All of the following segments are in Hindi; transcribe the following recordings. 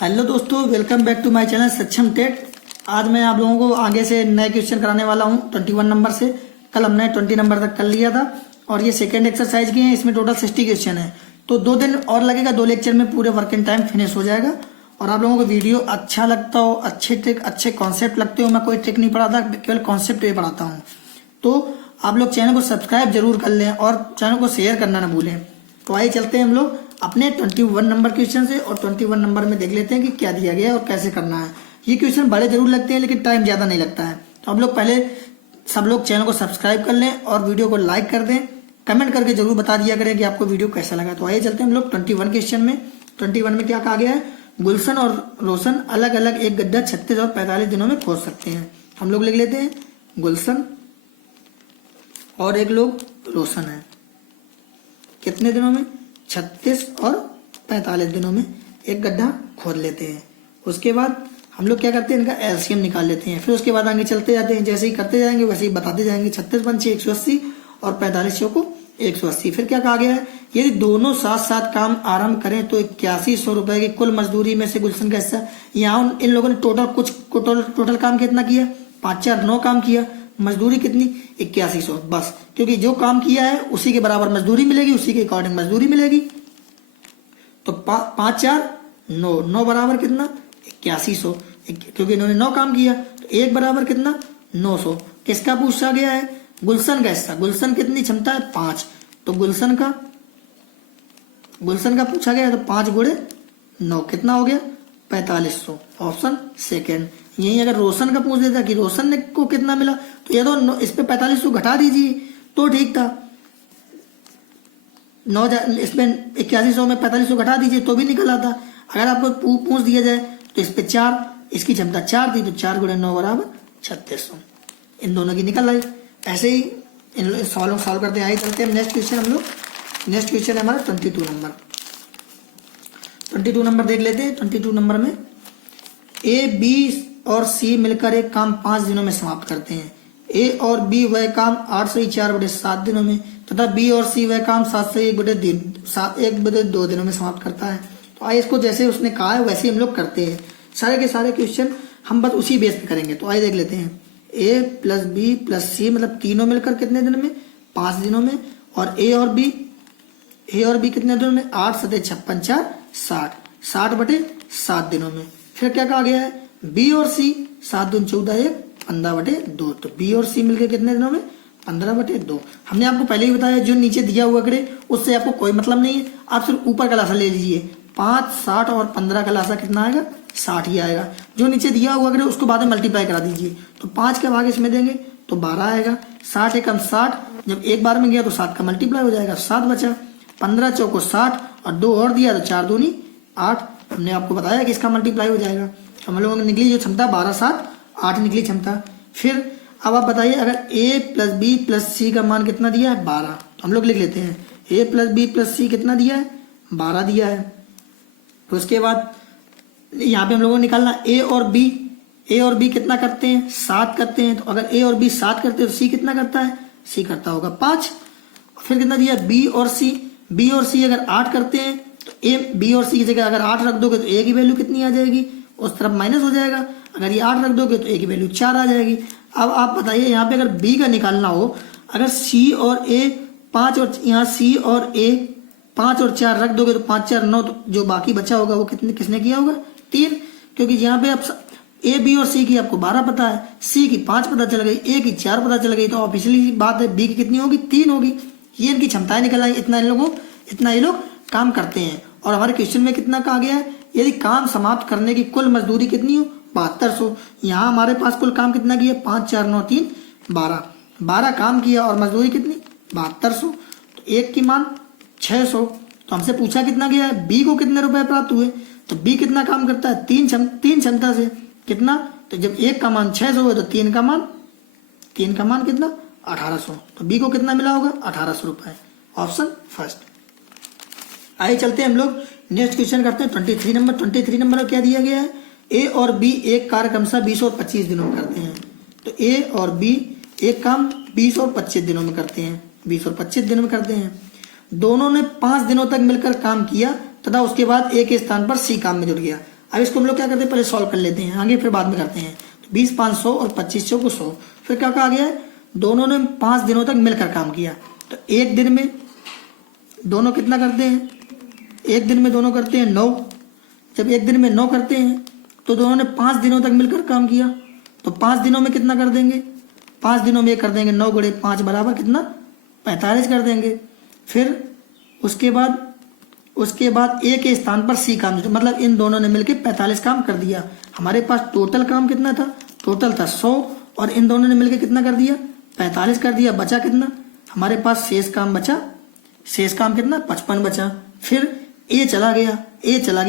हेलो दोस्तों, welcome back to my channel Saksham Tech. आज मैं आप लोगों को आगे से नए क्वेश्चन कराने वाला हूं 21 नंबर से। कल हमने 20 नंबर तक कर लिया था और ये सेकेंड एक्सरसाइज की है। इसमें टोटल 60 क्वेश्चन है, तो 2 दिन और लगेगा। 2 लेक्चर में पूरे वर्किंग टाइम फिनिश हो जाएगा। और आप लोगों को वीडियो अच्छा लगता हो, अच्छे ट्रिक अच्छे कॉन्सेप्ट लगते हो, मैं कोई ट्रिक नहीं पढ़ाता, केवल कॉन्सेप्ट ही पढ़ाता हूँ, तो आप लोग चैनल को सब्सक्राइब जरूर कर लें और चैनल को शेयर करना ना भूलें। तो आइए चलते हैं हम लोग अपने 21 नंबर क्वेश्चन से और 21 नंबर में देख लेते हैं कि क्या दिया गया है और कैसे करना है। ये क्वेश्चन बड़े जरूर लगते हैं लेकिन टाइम ज़्यादा नहीं लगता है। तो हम लोग पहले सब लोग चैनल को सब्सक्राइब कर लें और वीडियो को लाइक कर दें। कमेंट करके जरूर बता दिया करें कि आपको वीडियो कैसा लगा। तो आइए चलते हैं हम लोग 21 क्वेश्चन में। 21 में क्या कहा गया है? गुलशन और रोशन अलग अलग एक गड्ढा 36 और 45 दिनों में खोद सकते हैं। हम लोग लिख लेते हैं गुलशन और एक लोग रोशन है। कितने दिनों में? 36 और 45 दिनों में एक गड्ढा खोद लेते हैं। उसके बाद हम लोग क्या करते हैं? इनका एलसीएम निकाल लेते हैं। फिर उसके बाद आगे चलते जाते हैं, जैसे ही करते जाएंगे वैसे ही बताते जाएंगे। 36 पंचे 180 और 45 को 180। फिर क्या कहा गया है? यदि दोनों साथ साथ काम आरंभ करें तो 8100 रुपए की कुल मजदूरी में से गुलशन का हिस्सा। यहाँ इन लोगों ने टोटल काम कितना किया? 5-4-9 काम किया। मजदूरी कितनी? 8100 बस, क्योंकि जो काम किया है उसी के बराबर मजदूरी मिलेगी, उसी के अकॉर्डिंग मजदूरी मिलेगी। तो 5-4-9 बराबर कितना? 8100, क्योंकि इन्होंने 9 काम किया। तो 1 बराबर कितना? 900। किसका पूछा गया है? गुलशन का हिस्सा। गुलशन कितनी क्षमता है? 5। तो गुलशन का पूछा गया है, तो 5 गुणे 9 कितना हो गया? 4500। Option second. यही अगर रोशन का पूछ देता कि रोशन ने को कितना मिला, तो ये तो इस पे 4500 घटा दीजिए तो ठीक था। 9 इसमें 8100 में 4500 घटा दीजिए तो भी निकल आता। अगर आपको पूछ दिया जाए तो इस पे 4, इसकी क्षमता 4 थी, तो 4 गुणे 9 बराबर 3600। इन दोनों की निकल आई। ऐसे ही इन सॉल्व करते आए चलते हैं नेक्स्ट क्वेश्चन। हम लोग नेक्स्ट क्वेश्चन है हमारा 22 नंबर। 22 नंबर देख लेते हैं। 22 नंबर में ए, बी और सी मिलकर एक काम 5 दिनों में समाप्त करते हैं। ए और बी वह काम 8 से 4/7 दिनों में तथा बी और सी वह काम 7 से 1/2 दिनों में समाप्त करता है। तो आइए इसको जैसे उसने कहा है वैसे हम लोग करते हैं। सारे के सारे क्वेश्चन हम बस उसी बेस पे करेंगे। तो आइए देख लेते हैं। ए प्लस बी प्लस सी मतलब तीनों मिलकर कितने दिन में? 5 दिनों में। और ए और बी कितने दिनों में? 8 7 56 4 60, 60/7 दिनों में। फिर क्या कहा गया है? बी और सी 7 दूनी 14 1 15/2। तो बी और सी मिलकर कितने दिनों में? 15/2। हमने आपको पहले ही बताया जो नीचे दिया हुआ करे उससे आपको कोई मतलब नहीं है, आप सिर्फ ऊपर का लासा ले लीजिए। 5 60 और 15 का लासा कितना आएगा? 60 ही आएगा। जो नीचे दिया हुआ करे उसको बाद में मल्टीप्लाई करा दीजिए। तो 5 का भाग इसमें देंगे तो 12 आएगा। 60 एकम 60, जब एक बार में गया तो 7 का मल्टीप्लाई हो जाएगा, 7 बचा। 15 चौको 60 और 2 और दिया तो 4 दूनी 8। हमने आपको बताया कि इसका मल्टीप्लाई हो जाएगा। हम लोगों ने निकली जो क्षमता 12 7 8 निकली क्षमता। फिर अब आप बताइए, अगर ए प्लस बी प्लस सी का मान कितना दिया है? 12। तो हम लोग लिख लेते हैं ए प्लस बी प्लस सी कितना दिया है? 12 दिया है। तो उसके बाद यहाँ पे हम लोगों को निकालना ए और बी कितना करते हैं? 7 करते हैं। तो अगर ए और बी 7 करते हैं तो सी कितना करता है? सी करता होगा 5। फिर कितना दिया? बी और सी अगर 8 करते हैं तो ए बी और सी की जगह अगर 8 रख दोगे तो ए की वैल्यू कितनी आ जाएगी? उस तरफ माइनस हो जाएगा। अगर ये 8 रख दोगे तो ए की वैल्यू 4 आ जाएगी। अब आप बताइए यहाँ पे अगर बी का निकालना हो, अगर सी और ए 5 और यहाँ सी और ए 5 और 4 रख दोगे तो 5 4 9, तो जो बाकी बचा होगा वो किसने किया होगा? 3। क्योंकि यहाँ पे आप ए बी और सी की आपको 12 पता है, सी की 5 पता चल गई, ए की 4 पता चल गई, तो ऑब्वियसली बात है बी की कितनी होगी? 3 होगी। ये इनकी क्षमताएं निकल आई। इतना ये लोग काम करते हैं। और हमारे क्वेश्चन में कितना कहा गया है? यदि काम समाप्त करने की कुल मजदूरी कितनी हो? 7200। यहाँ हमारे पास कुल काम कितना किया? 5 4 9 3 12 काम किया और मजदूरी कितनी? 7200। तो एक की मान 600। तो हमसे पूछा कितना गया है? बी को कितने रुपए प्राप्त हुए? तो बी कितना काम करता है? 3 क्षमता से कितना? तो जब एक का मान 600 है तो 3 का मान कितना? 1800। तो बी को कितना मिला होगा? 1800 रुपए। Option first. आइए चलते हैं हम लोग नेक्स्ट क्वेश्चन करते हैं 23 नंबर। 23 नंबर में क्या दिया गया है? ए और बी एक कार्य क्रमशः 20 और 25 दिनों में करते हैं। तो ए और बी एक काम 20 और 25 दिनों में करते हैं। दोनों ने 5 दिनों तक मिलकर काम किया तथा उसके बाद एक स्थान पर सी काम में जुट गया। अब इसको हम लोग क्या करते हैं, पहले सॉल्व कर लेते हैं, आगे फिर बाद में करते हैं। तो 20 5 100 और 25 चौको 100। फिर क्या कहा गया है, दोनों ने 5 दिनों तक मिलकर काम किया। तो एक दिन में दोनों कितना करते हैं, एक दिन में दोनों करते हैं 9। जब एक दिन में 9 करते हैं तो दोनों ने 5 दिनों तक मिलकर काम किया। तो 5 दिनों में कितना कर देंगे, 5 दिनों में कर देंगे 9 गुणे 5 बराबर कितना, 45 कर देंगे। फिर उसके बाद ए के स्थान पर सी काम, मतलब इन दोनों ने मिलकर 45 काम कर दिया। हमारे पास टोटल काम कितना था, टोटल था 100 और इन दोनों ने मिलकर कितना कर दिया, 45 कर दिया। बचा कितना हमारे पास, शेष काम बचा, शेष काम कितना 55 बचा। फिर ए चला गया,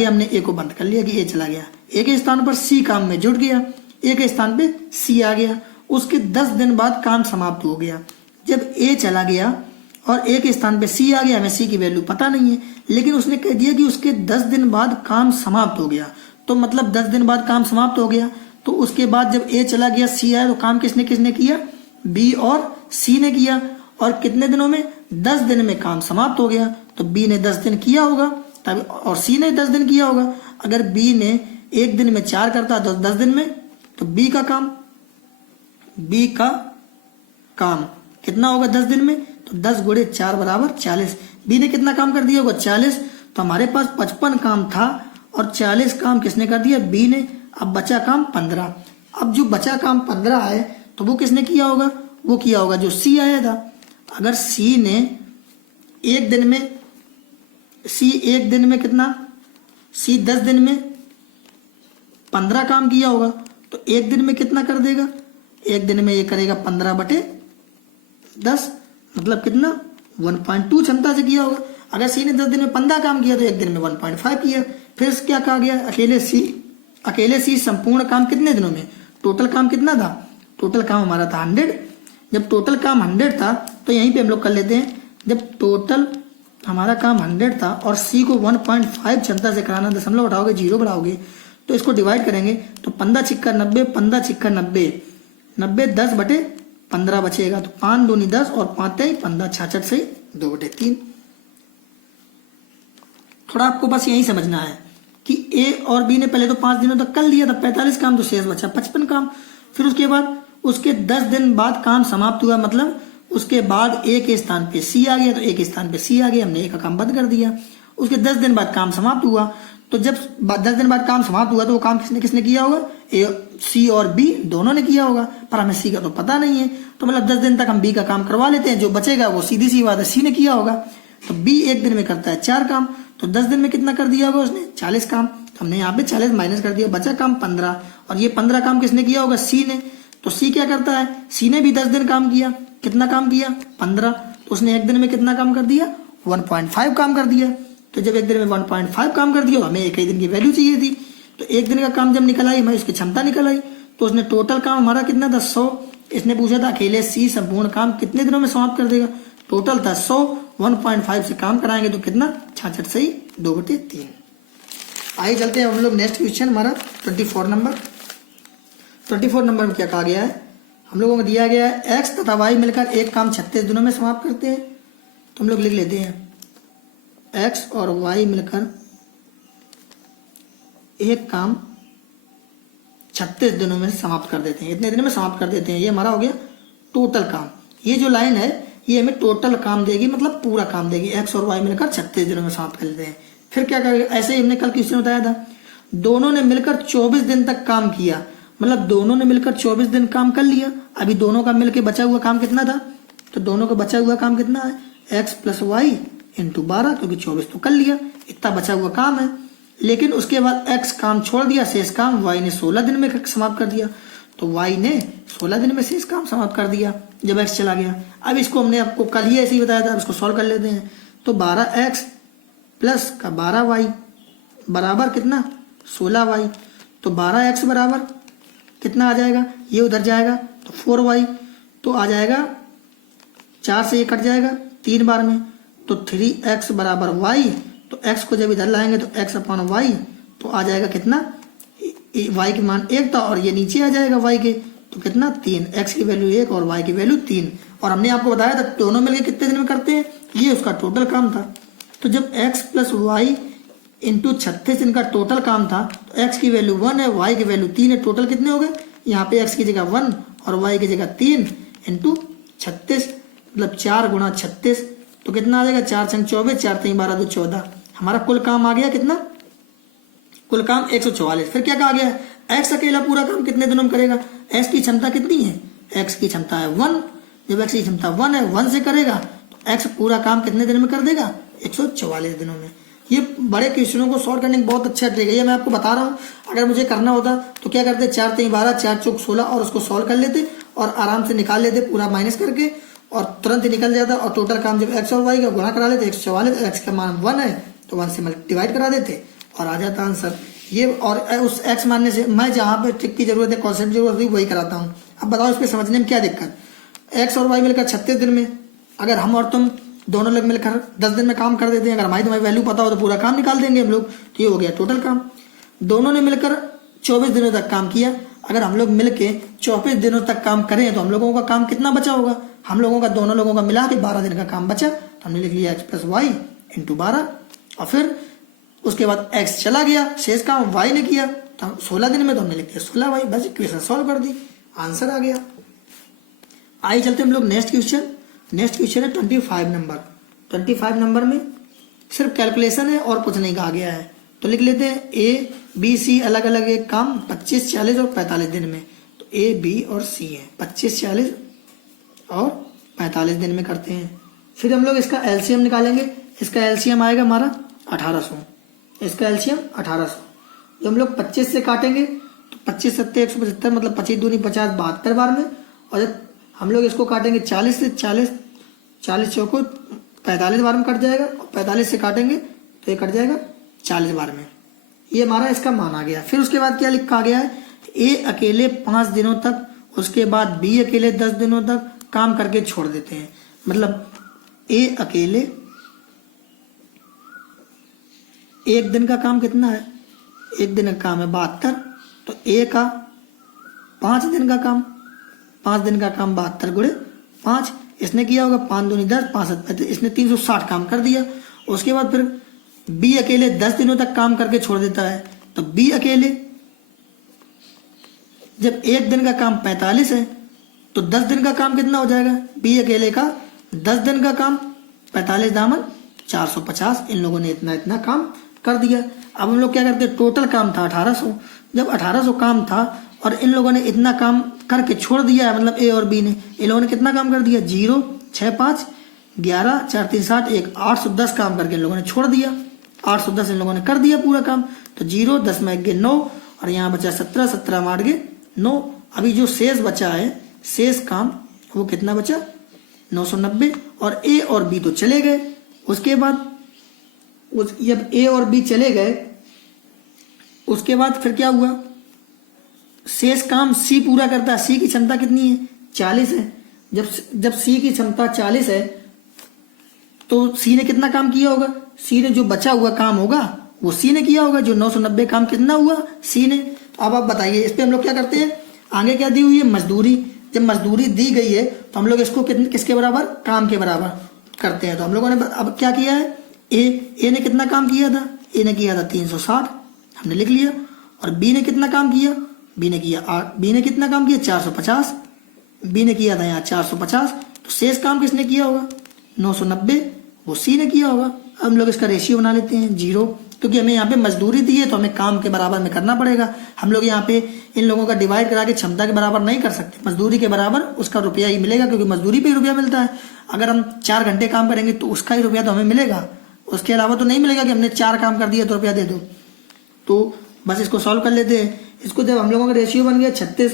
हमने ए को बंद कर लिया कि ए चला गया। ए के स्थान पर सी काम में जुड़ गया, ए के स्थान पे सी आ गया। उसके 10 दिन बाद काम समाप्त हो गया। जब ए चला गया और ए के स्थान पे सी आ गया, हमें सी की वैल्यू पता नहीं है, लेकिन उसने कह दिया कि उसके 10 दिन बाद काम समाप्त हो गया। तो मतलब 10 दिन बाद काम समाप्त हो गया, तो उसके बाद जब ए चला गया सी आया, तो काम किसने किसने किया, बी और सी ने किया। और कितने दिनों में, 10 दिन में काम समाप्त हो गया। तो बी ने 10 दिन किया होगा तब, और सी ने 10 दिन किया होगा। अगर बी ने एक दिन में 4 करता तो 10 दिन में, तो बी का काम कितना होगा 10 दिन में, तो 10 गुणे 4 बराबर 40। बी ने कितना काम कर दिया होगा 40। तो हमारे पास 55 काम था और 40 काम किसने कर दिया, बी ने। अब बचा काम 15। अब जो बचा काम 15 है तो वो किसने किया होगा, वो किया होगा जो सी आया था। अगर सी ने एक दिन में कितना, सी 10 दिन में 15 काम किया होगा, तो एक दिन में कितना कर देगा, एक दिन में ये करेगा 15/10, मतलब कितना 1.2 क्षमता से किया होगा। अगर सी ने 10 दिन में 15 काम किया तो एक दिन में 1.5 किया। फिर क्या कहा गया, अकेले सी संपूर्ण काम कितने दिनों में, टोटल काम कितना था, टोटल काम हमारा था 100। जब टोटल काम 100 था तो यहीं पे हम लोग कर लेते हैं, जब टोटल हमारा काम 100 था और सी को 1.5 क्षमता से कराना, दशमलव उठाओगे 0 बढ़ाओगे तो इसको डिवाइड करेंगे तो 15 छिक्का 90, 15 छिक्का 90, 90 10/15 बचेगा। तो 5 दूनी 10 और 5 3 15, 66 से 2/3। थोड़ा आपको बस यही समझना है कि ए और बी ने पहले तो 5 दिनों तक कर लिया था 45 काम, तो शेष बचा 55 काम। फिर उसके बाद उसके 10 दिन बाद काम समाप्त हुआ, मतलब उसके बाद ए के स्थान पे सी आ गया, तो ए के स्थान पे सी आ गया, हमने ए का काम बंद कर दिया। उसके 10 दिन बाद काम समाप्त हुआ, तो जब 10 दिन बाद काम समाप्त हुआ तो वो काम किसने किसने किया होगा, ए सी और बी दोनों ने किया होगा, पर हमें सी का तो पता नहीं है। तो मतलब 10 दिन तक हम बी का काम करवा लेते हैं, जो बचेगा वो सीधी सी बात है सी ने किया होगा। तो बी एक दिन में करता है 4 काम, तो 10 दिन में कितना कर दिया होगा उसने, 40 काम। तो हमने यहाँ पे 40 माइनस कर दिया, बचा काम 15, और ये 15 काम किसने किया होगा, सी ने। तो सी क्या करता है, सी ने भी 10 दिन काम किया, कितना काम किया 15, तो उसने एक दिन में कितना काम कर दिया 1.5 काम कर दिया। तो जब एक दिन में 1.5 काम कर दिया, हमें एक ही दिन की वैल्यू चाहिए थी, तो एक दिन का काम जब निकल आई, हमें उसकी क्षमता निकल आई, तो उसने टोटल काम हमारा कितना था 100। इसने पूछा था अकेले सी संपूर्ण काम कितने दिनों में समाप्त कर देगा, टोटल था 100, 1.5 से काम कराएंगे तो कितना 66 से 2/3। आइए चलते हैं हम लोग नेक्स्ट क्वेश्चन हमारा 24 नंबर। 24 नंबर में क्या कहा गया है, हम लोगों को दिया गया है एक्स तथा वाई मिलकर एक काम 36 दिनों में समाप्त करते हैं। तो हम लोग लिख लेते हैं एक्स और वाई मिलकर एक काम 36 दिनों में समाप्त कर देते हैं, इतने दिन में समाप्त कर देते हैं। ये हमारा हो गया टोटल काम। ये जो लाइन है ये हमें टोटल काम देगी, मतलब पूरा काम देगी। एक्स और वाई मिलकर 36 दिनों में समाप्त कर लेते हैं। फिर क्या करेंगे, ऐसे ही हमने कल क्वेश्चन बताया था, दोनों ने मिलकर 24 दिन तक काम किया, मतलब दोनों ने मिलकर 24 दिन काम कर लिया। अभी दोनों का मिलकर बचा हुआ काम कितना था, तो दोनों का बचा हुआ काम कितना है, एक्स प्लस वाई इंटू 12, क्योंकि 24 तो कर लिया, इतना बचा हुआ काम है। लेकिन उसके बाद एक्स काम छोड़ दिया, शेष काम वाई ने 16 दिन में समाप्त कर दिया। तो वाई ने 16 दिन में शेष काम समाप्त कर दिया जब एक्स चला गया। अब इसको हमने आपको कल ही ऐसे ही बताया था, अब इसको सॉल्व कर लेते हैं। तो 12x प्लस का 12y बराबर कितना 16y। तो 12x बराबर कितना आ जाएगा, ये उधर जाएगा तो 4y, तो आ जाएगा 4 से ये कट जाएगा 3 बार में, तो 3x बराबर y। तो x को जब इधर लाएंगे तो x अपॉन y, तो आ जाएगा कितना, y की मान 1 था और ये नीचे आ जाएगा y के, तो कितना 3, x की वैल्यू 1 और y की वैल्यू 3। और हमने आपको बताया था दोनों मिलकर कितने दिन में करते हैं, ये उसका टोटल काम था। तो जब x प्लस वाई इंटू 36 इनका टोटल काम था। तो x की वैल्यू 1 है, y की वैल्यू 3 है, टोटल कितने हो गए? यहाँ पे x की जगह 1 और y की जगह 3 इंटू 36, मतलब 4 गुणा 36, तो कितना आ जाएगा? 4 छंग 24, 4 तीन 12 दो 14। हमारा कुल काम आ गया कितना? कुल काम 144। फिर क्या कहा गया है? x अकेला पूरा काम कितने दिनों में करेगा? x की क्षमता कितनी है? x की क्षमता है 1। जब x की क्षमता 1 है, 1 से करेगा तो x पूरा काम कितने दिन में कर देगा? 144 दिनों में। ये बड़े क्वेश्चनों को सॉल्व करने का बहुत अच्छा ट्रिक है, ये मैं आपको बता रहा हूँ। अगर मुझे करना होता तो क्या करते? 4 तीन 12, 4 चौक 16 और उसको सॉल्व कर लेते और आराम से निकाल लेते पूरा माइनस करके, और तुरंत ही निकल जाता। और टोटल काम जब x और y का गुणा करा लेते, 144, x का मान 1 है तो 1 से डिवाइड करा देते और आ जाता आंसर ये। और उस x मानने से मैं जहाँ पे ट्रिक की जरूरत है, कॉन्सेप्ट जरूरत है, वही कराता हूँ। अब बताओ इस पर समझने में क्या दिक्कत? x और y मिलकर 36 दिन में, अगर हम और तुम दोनों लोग मिलकर 10 दिन में काम कर देते हैं, अगर हमारी तुम्हारी वैल्यू पता हो तो पूरा काम निकाल देंगे हम लोग। तो ये हो गया टोटल काम। दोनों ने मिलकर 24 दिनों तक काम किया, अगर हम लोग मिलके 24 दिनों तक काम करें तो हम लोगों का काम कितना बचा होगा? हम लोगों का, दोनों लोगों का मिला के 12 दिन का काम बचा। तो हमने लिख लिया x प्लस वाई इंटू 12, और फिर उसके बाद x चला गया, शेष काम y ने किया, तो 16 दिन में तो हमने लिख दिया 16y। बस इक्वेशन सॉल्व कर दी, आंसर आ गया। आइए चलते हम लोग नेक्स्ट क्वेश्चन। नेक्स्ट क्वेश्चन है 25 नंबर। 25 नंबर में सिर्फ कैलकुलेशन है और कुछ नहीं कहा गया है, तो लिख लेते हैं ए बी सी अलग अलग एक काम 25, 40 और 45 दिन में। तो ए बी और सी है 25, 40 और 45 दिन में करते हैं। फिर हम लोग इसका एलसीएम निकालेंगे। इसका एलसीएम आएगा हमारा 1800, इसका एलसीएम 1800। जब हम लोग 25 से काटेंगे तो 25 सत्ते 175, मतलब 25 दूनी 50, 72 बार में। और जब हम लोग इसको काटेंगे 40 से, 40 चौको 45 बार में कट जाएगा, और 45 से काटेंगे तो ये कट जाएगा 40 बार में। ये हमारा इसका मान आ गया। फिर उसके बाद क्या लिखा गया है? ए अकेले 5 दिनों तक, उसके बाद बी अकेले 10 दिनों तक काम करके छोड़ देते हैं। मतलब ए अकेले एक दिन का काम कितना है? एक दिन का काम है 72, तो ए का 5 दिन का काम, 5 दिन का काम 72 गुणे 5, इसने किया होगा 5 दूनी 10, 5 7 35, इसने 360 काम कर दिया। उसके बाद फिर बी अकेले 10 दिनों तक काम करके छोड़ देता है, तो बी अकेले जब एक दिन का काम 45 है तो 10 दिन का काम कितना हो जाएगा? बी अकेले का 10 दिन का काम 45 दामन 450, इन लोगों ने इतना इतना काम कर दिया। अब हम लोग क्या करते हैं? टोटल काम था 1800, जब 1800 काम था और इन लोगों ने इतना काम करके छोड़ दिया है, मतलब ए और बी ने, इन लोगों ने कितना काम कर दिया? 0 6 5 11 4 3 60 1 810 काम करके इन लोगों ने छोड़ दिया। 810 इन लोगों ने कर दिया पूरा काम। तो 0 10 में 1 गए 9, और यहाँ बचा 17, 17 में 8 गए 9। अभी जो शेष बचा है, शेष काम वो कितना बचा? 990। और ए और बी तो चले गए। उसके बाद जब ए और बी चले गए, उसके बाद फिर क्या हुआ? शेष काम सी पूरा करता है। सी की क्षमता कितनी है? 40 है। जब सी की क्षमता 40 है तो सी ने कितना काम किया होगा? सी ने जो बचा हुआ काम होगा वो सी ने किया होगा। जो 990 काम कितना हुआ? सी ने। अब आप बताइए इस पे हम लोग क्या करते हैं? आगे क्या दी हुई है? मजदूरी। जब मजदूरी दी गई है तो हम लोग इसको किसके बराबर? काम के बराबर करते हैं। तो हम लोगों ने अब क्या किया है? ए ने कितना काम किया था? ए ने किया था 360, हमने लिख लिया। और बी ने कितना काम किया? बी ने कितना काम किया? 450। बी ने किया था यहाँ 450। तो शेष काम किसने किया होगा? 990, वो सी ने किया होगा। अब हम लोग इसका रेशियो बना लेते हैं 0, क्योंकि हमें यहाँ पे मजदूरी दी है तो हमें काम के बराबर में करना पड़ेगा। हम लोग यहाँ पे इन लोगों का डिवाइड करा के क्षमता के बराबर नहीं कर सकते। मजदूरी के बराबर उसका रुपया ही मिलेगा, क्योंकि मजदूरी पे ही रुपया मिलता है। अगर हम 4 घंटे काम करेंगे तो उसका ही रुपया तो हमें मिलेगा, उसके अलावा तो नहीं मिलेगा कि हमने 4 काम कर दिया तो रुपया दे दो। तो बस इसको सॉल्व कर लेते हैं। इसको जब हम लोगों का रेशियो बन गया 36,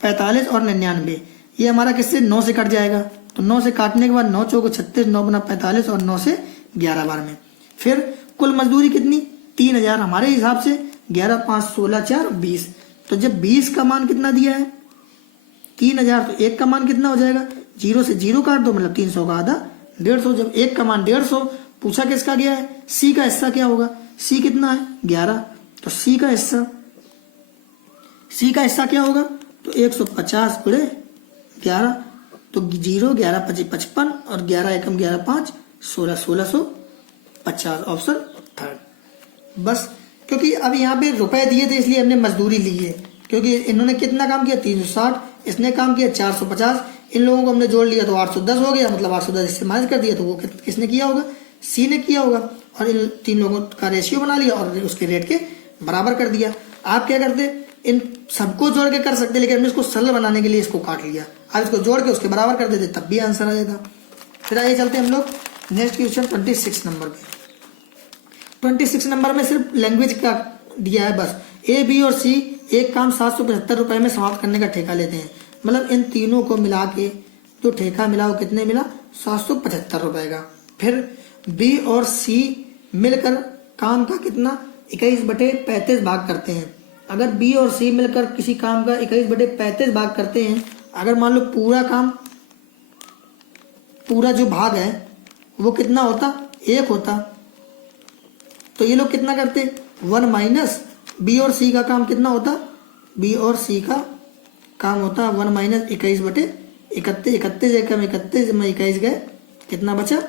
45 और 99, ये हमारा किससे? 9 से कट जाएगा। तो 9 से काटने के बाद 9 चौको 36, 9 गुना 45 और 9 से 11 बार में। फिर कुल मजदूरी कितनी? 3000 हमारे हिसाब से। 11 5 16 4 20। तो जब 20 का मान कितना दिया है? 3000, तो 1 का मान कितना हो जाएगा? 0 से 0 काट दो, मतलब 300 का आधा 150। जब 1 का मान 150, पूछा किसका गया है? सी का हिस्सा क्या होगा? सी कितना है? 11। तो सी का हिस्सा क्या होगा? तो 150 गुणे 11, तो 0 11 25 55 और 11 एकम 11 5 16 1650। Option third. बस क्योंकि अब यहाँ पे रुपए दिए थे इसलिए हमने मजदूरी ली है, क्योंकि इन्होंने कितना काम किया 360, इसने काम किया 450, इन लोगों को हमने जोड़ लिया तो 810 हो गया, मतलब 810 इससे माइनस कर दिया तो वो किसने किया होगा, सी ने किया होगा। और इन तीन लोगों का रेशियो बना लिया और उसके रेट के बराबर कर दिया। आप क्या करते, इन सबको जोड़ के कर सकते, लेकिन हमने इसको सरल बनाने के लिए इसको काट लिया। आप इसको जोड़ के उसके बराबर कर देते तब भी आंसर आ जाता। फिर आइए चलते हम लोग नेक्स्ट क्वेश्चन 26 नंबर पे। 26 नंबर में सिर्फ लैंग्वेज का दिया है बस। ए बी और सी एक काम 775 रुपए में समाप्त करने का ठेका लेते हैं, मतलब इन तीनों को मिला के जो ठेका मिला वो कितने मिला 775 रुपए का। फिर बी और सी मिलकर काम का कितना 21/35 भाग करते हैं। अगर बी और सी मिलकर किसी काम का 21/35 भाग करते हैं, अगर मान लो पूरा काम पूरा जो भाग है वो कितना होता 1 होता, तो ये लोग कितना करते 1 माइनस बी और सी का काम कितना होता, बी और सी का काम होता 1 माइनस 21/31, 31 एकम 31 में 21 गए कितना बचा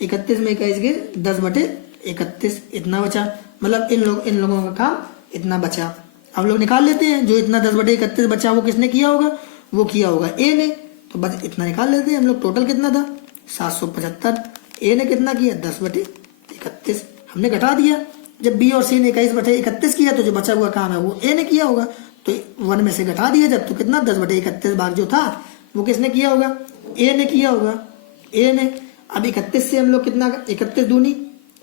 31 में 21 गए 10/31 इतना बचा, मतलब इन लोगों का काम इतना बचा। अब लोग निकाल लेते हैं जो इतना 10/31 बचा वो किसने किया होगा, वो किया होगा ए ने, तो बस इतना निकाल लेते हैं हम लोग। टोटल कितना था 775, ए ने कितना किया 10/31, हमने घटा दिया। जब बी और सी ने 21/31 किया तो जो बचा हुआ काम है वो ए ने किया होगा, तो 1 में से घटा दिया जब, तो कितना 10/31 भाग जो था वो किसने किया होगा, ए ने किया होगा, ए ने। अब 31 से हम लोग कितना 31 दूनी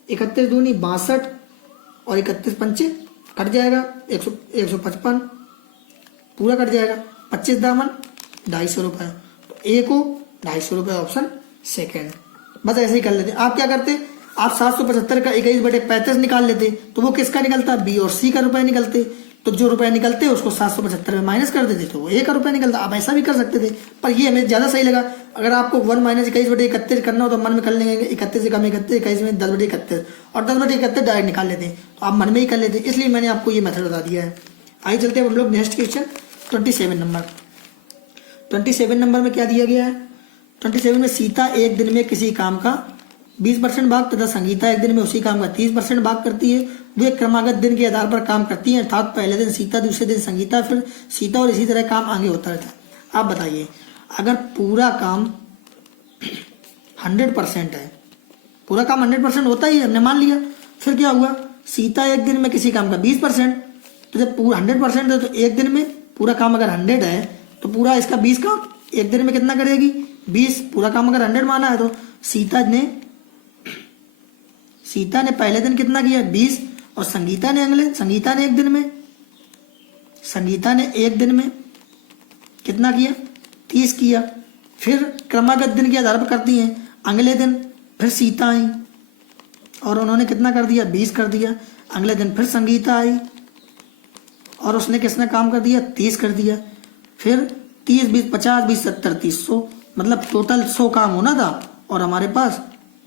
62 और 31 पंचे कट जाएगा 155 पूरा कट जाएगा, 25 दामन 250 रुपए, तो ए को 250 रुपए ऑप्शन सेकेंड। बस ऐसे ही कर लेते। आप क्या करते, आप 775 का 21/35 निकाल लेते तो वो किसका निकलता, बी और सी का रुपए निकलते, तो जो रुपए निकलते उसको 775 में माइनस कर देते तो वो ए का रुपए निकलता। आप ऐसा भी कर सकते थे, पर ये हमें ज्यादा सही लगा। अगर आपको 1 माइनस 21/31 करना हो तो मन में कर लेंगे 31 से कम 31, 21 में 10/31 और 10/31 डायरेक्ट निकाल लेते हैं, तो आप मन में ही कर लेते, इसलिए मैंने आपको ये मेथड बता दिया है। आइए चलते हैं हम लोग नेक्स्ट क्वेश्चन 27 नंबर। 27 नंबर में क्या दिया गया है, 27 में सीता एक दिन में किसी काम का 20% भाग तथा संगीता एक दिन में उसी काम का 30% भाग करती है। वे क्रमागत दिन के आधार पर काम करती हैं, अर्थात पहले दिन सीता, दूसरे दिन संगीता, फिर सीता और इसी तरह काम आगे होता रहता है। आप बताइए अगर पूरा काम 100% है, पूरा काम 100% होता ही है हमने मान लिया, फिर क्या हुआ सीता एक दिन में किसी काम का 20%, तो जब पूरा 100% है तो एक दिन में पूरा काम अगर 100 है तो पूरा इसका 20 काम एक दिन में कितना करेगी 20, पूरा काम अगर 100 माना है तो सीता ने पहले दिन कितना किया 20 और संगीता ने एक दिन में कितना किया 30 किया। फिर क्रमागत दिन के आधार पर करती हैं, अगले दिन फिर सीता आई और उन्होंने कितना कर दिया 20 कर दिया, अगले दिन फिर संगीता आई और उसने किसने काम कर दिया 30 कर दिया, फिर 30 20 50 20 70 30 100, मतलब टोटल 100 काम होना था और हमारे पास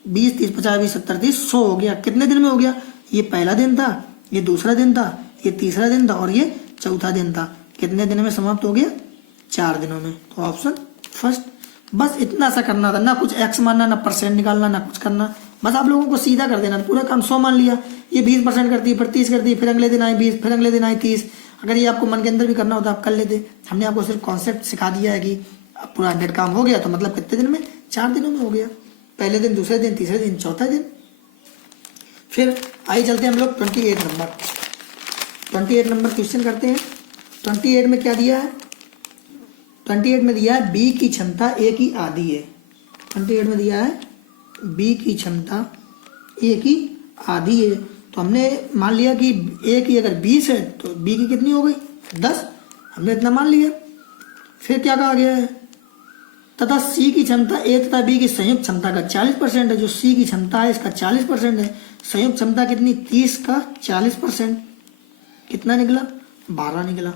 20 30 50 20 70 30 100 हो गया। कितने दिन में हो गया, ये पहला दिन था, ये दूसरा दिन था, ये तीसरा दिन था और ये चौथा दिन था। कितने दिन में समाप्त हो गया 4 दिनों में, तो ऑप्शन फर्स्ट। बस इतना सा करना था, ना कुछ एक्स मानना, ना परसेंट निकालना, ना कुछ करना, बस आप लोगों को सीधा कर देना। पूरा काम 100 मान लिया, ये 20% करती है, फिर 30 करती है, फिर अगले दिन आए 20, फिर अगले दिन आए 30। अगर ये आपको मन के अंदर भी करना होता आप कर लेते। हमने आपको सिर्फ कॉन्सेप्ट सिखा दिया है कि पूरा 100 काम हो गया तो मतलब कितने दिन में 4 दिनों में हो गया, पहले दिन, दूसरे दिन, तीसरे दिन, चौथा दिन। फिर आइए चलते हैं हम लोग 28 नंबर क्वेश्चन करते हैं। 28 में क्या दिया है, 28 में दिया है बी की क्षमता ए की आधी है। 28 में दिया है बी की क्षमता ए की आधी है, तो हमने मान लिया कि ए की अगर 20 है तो बी की कितनी हो गई 10, हमने इतना मान लिया। फिर क्या कहा गया है, तथा सी की क्षमता ए तथा बी की संयुक्त क्षमता का 40% है। जो सी की क्षमता है इसका 40% है, संयुक्त क्षमता कितनी 30 का 40%, कितना निकला 12 निकला।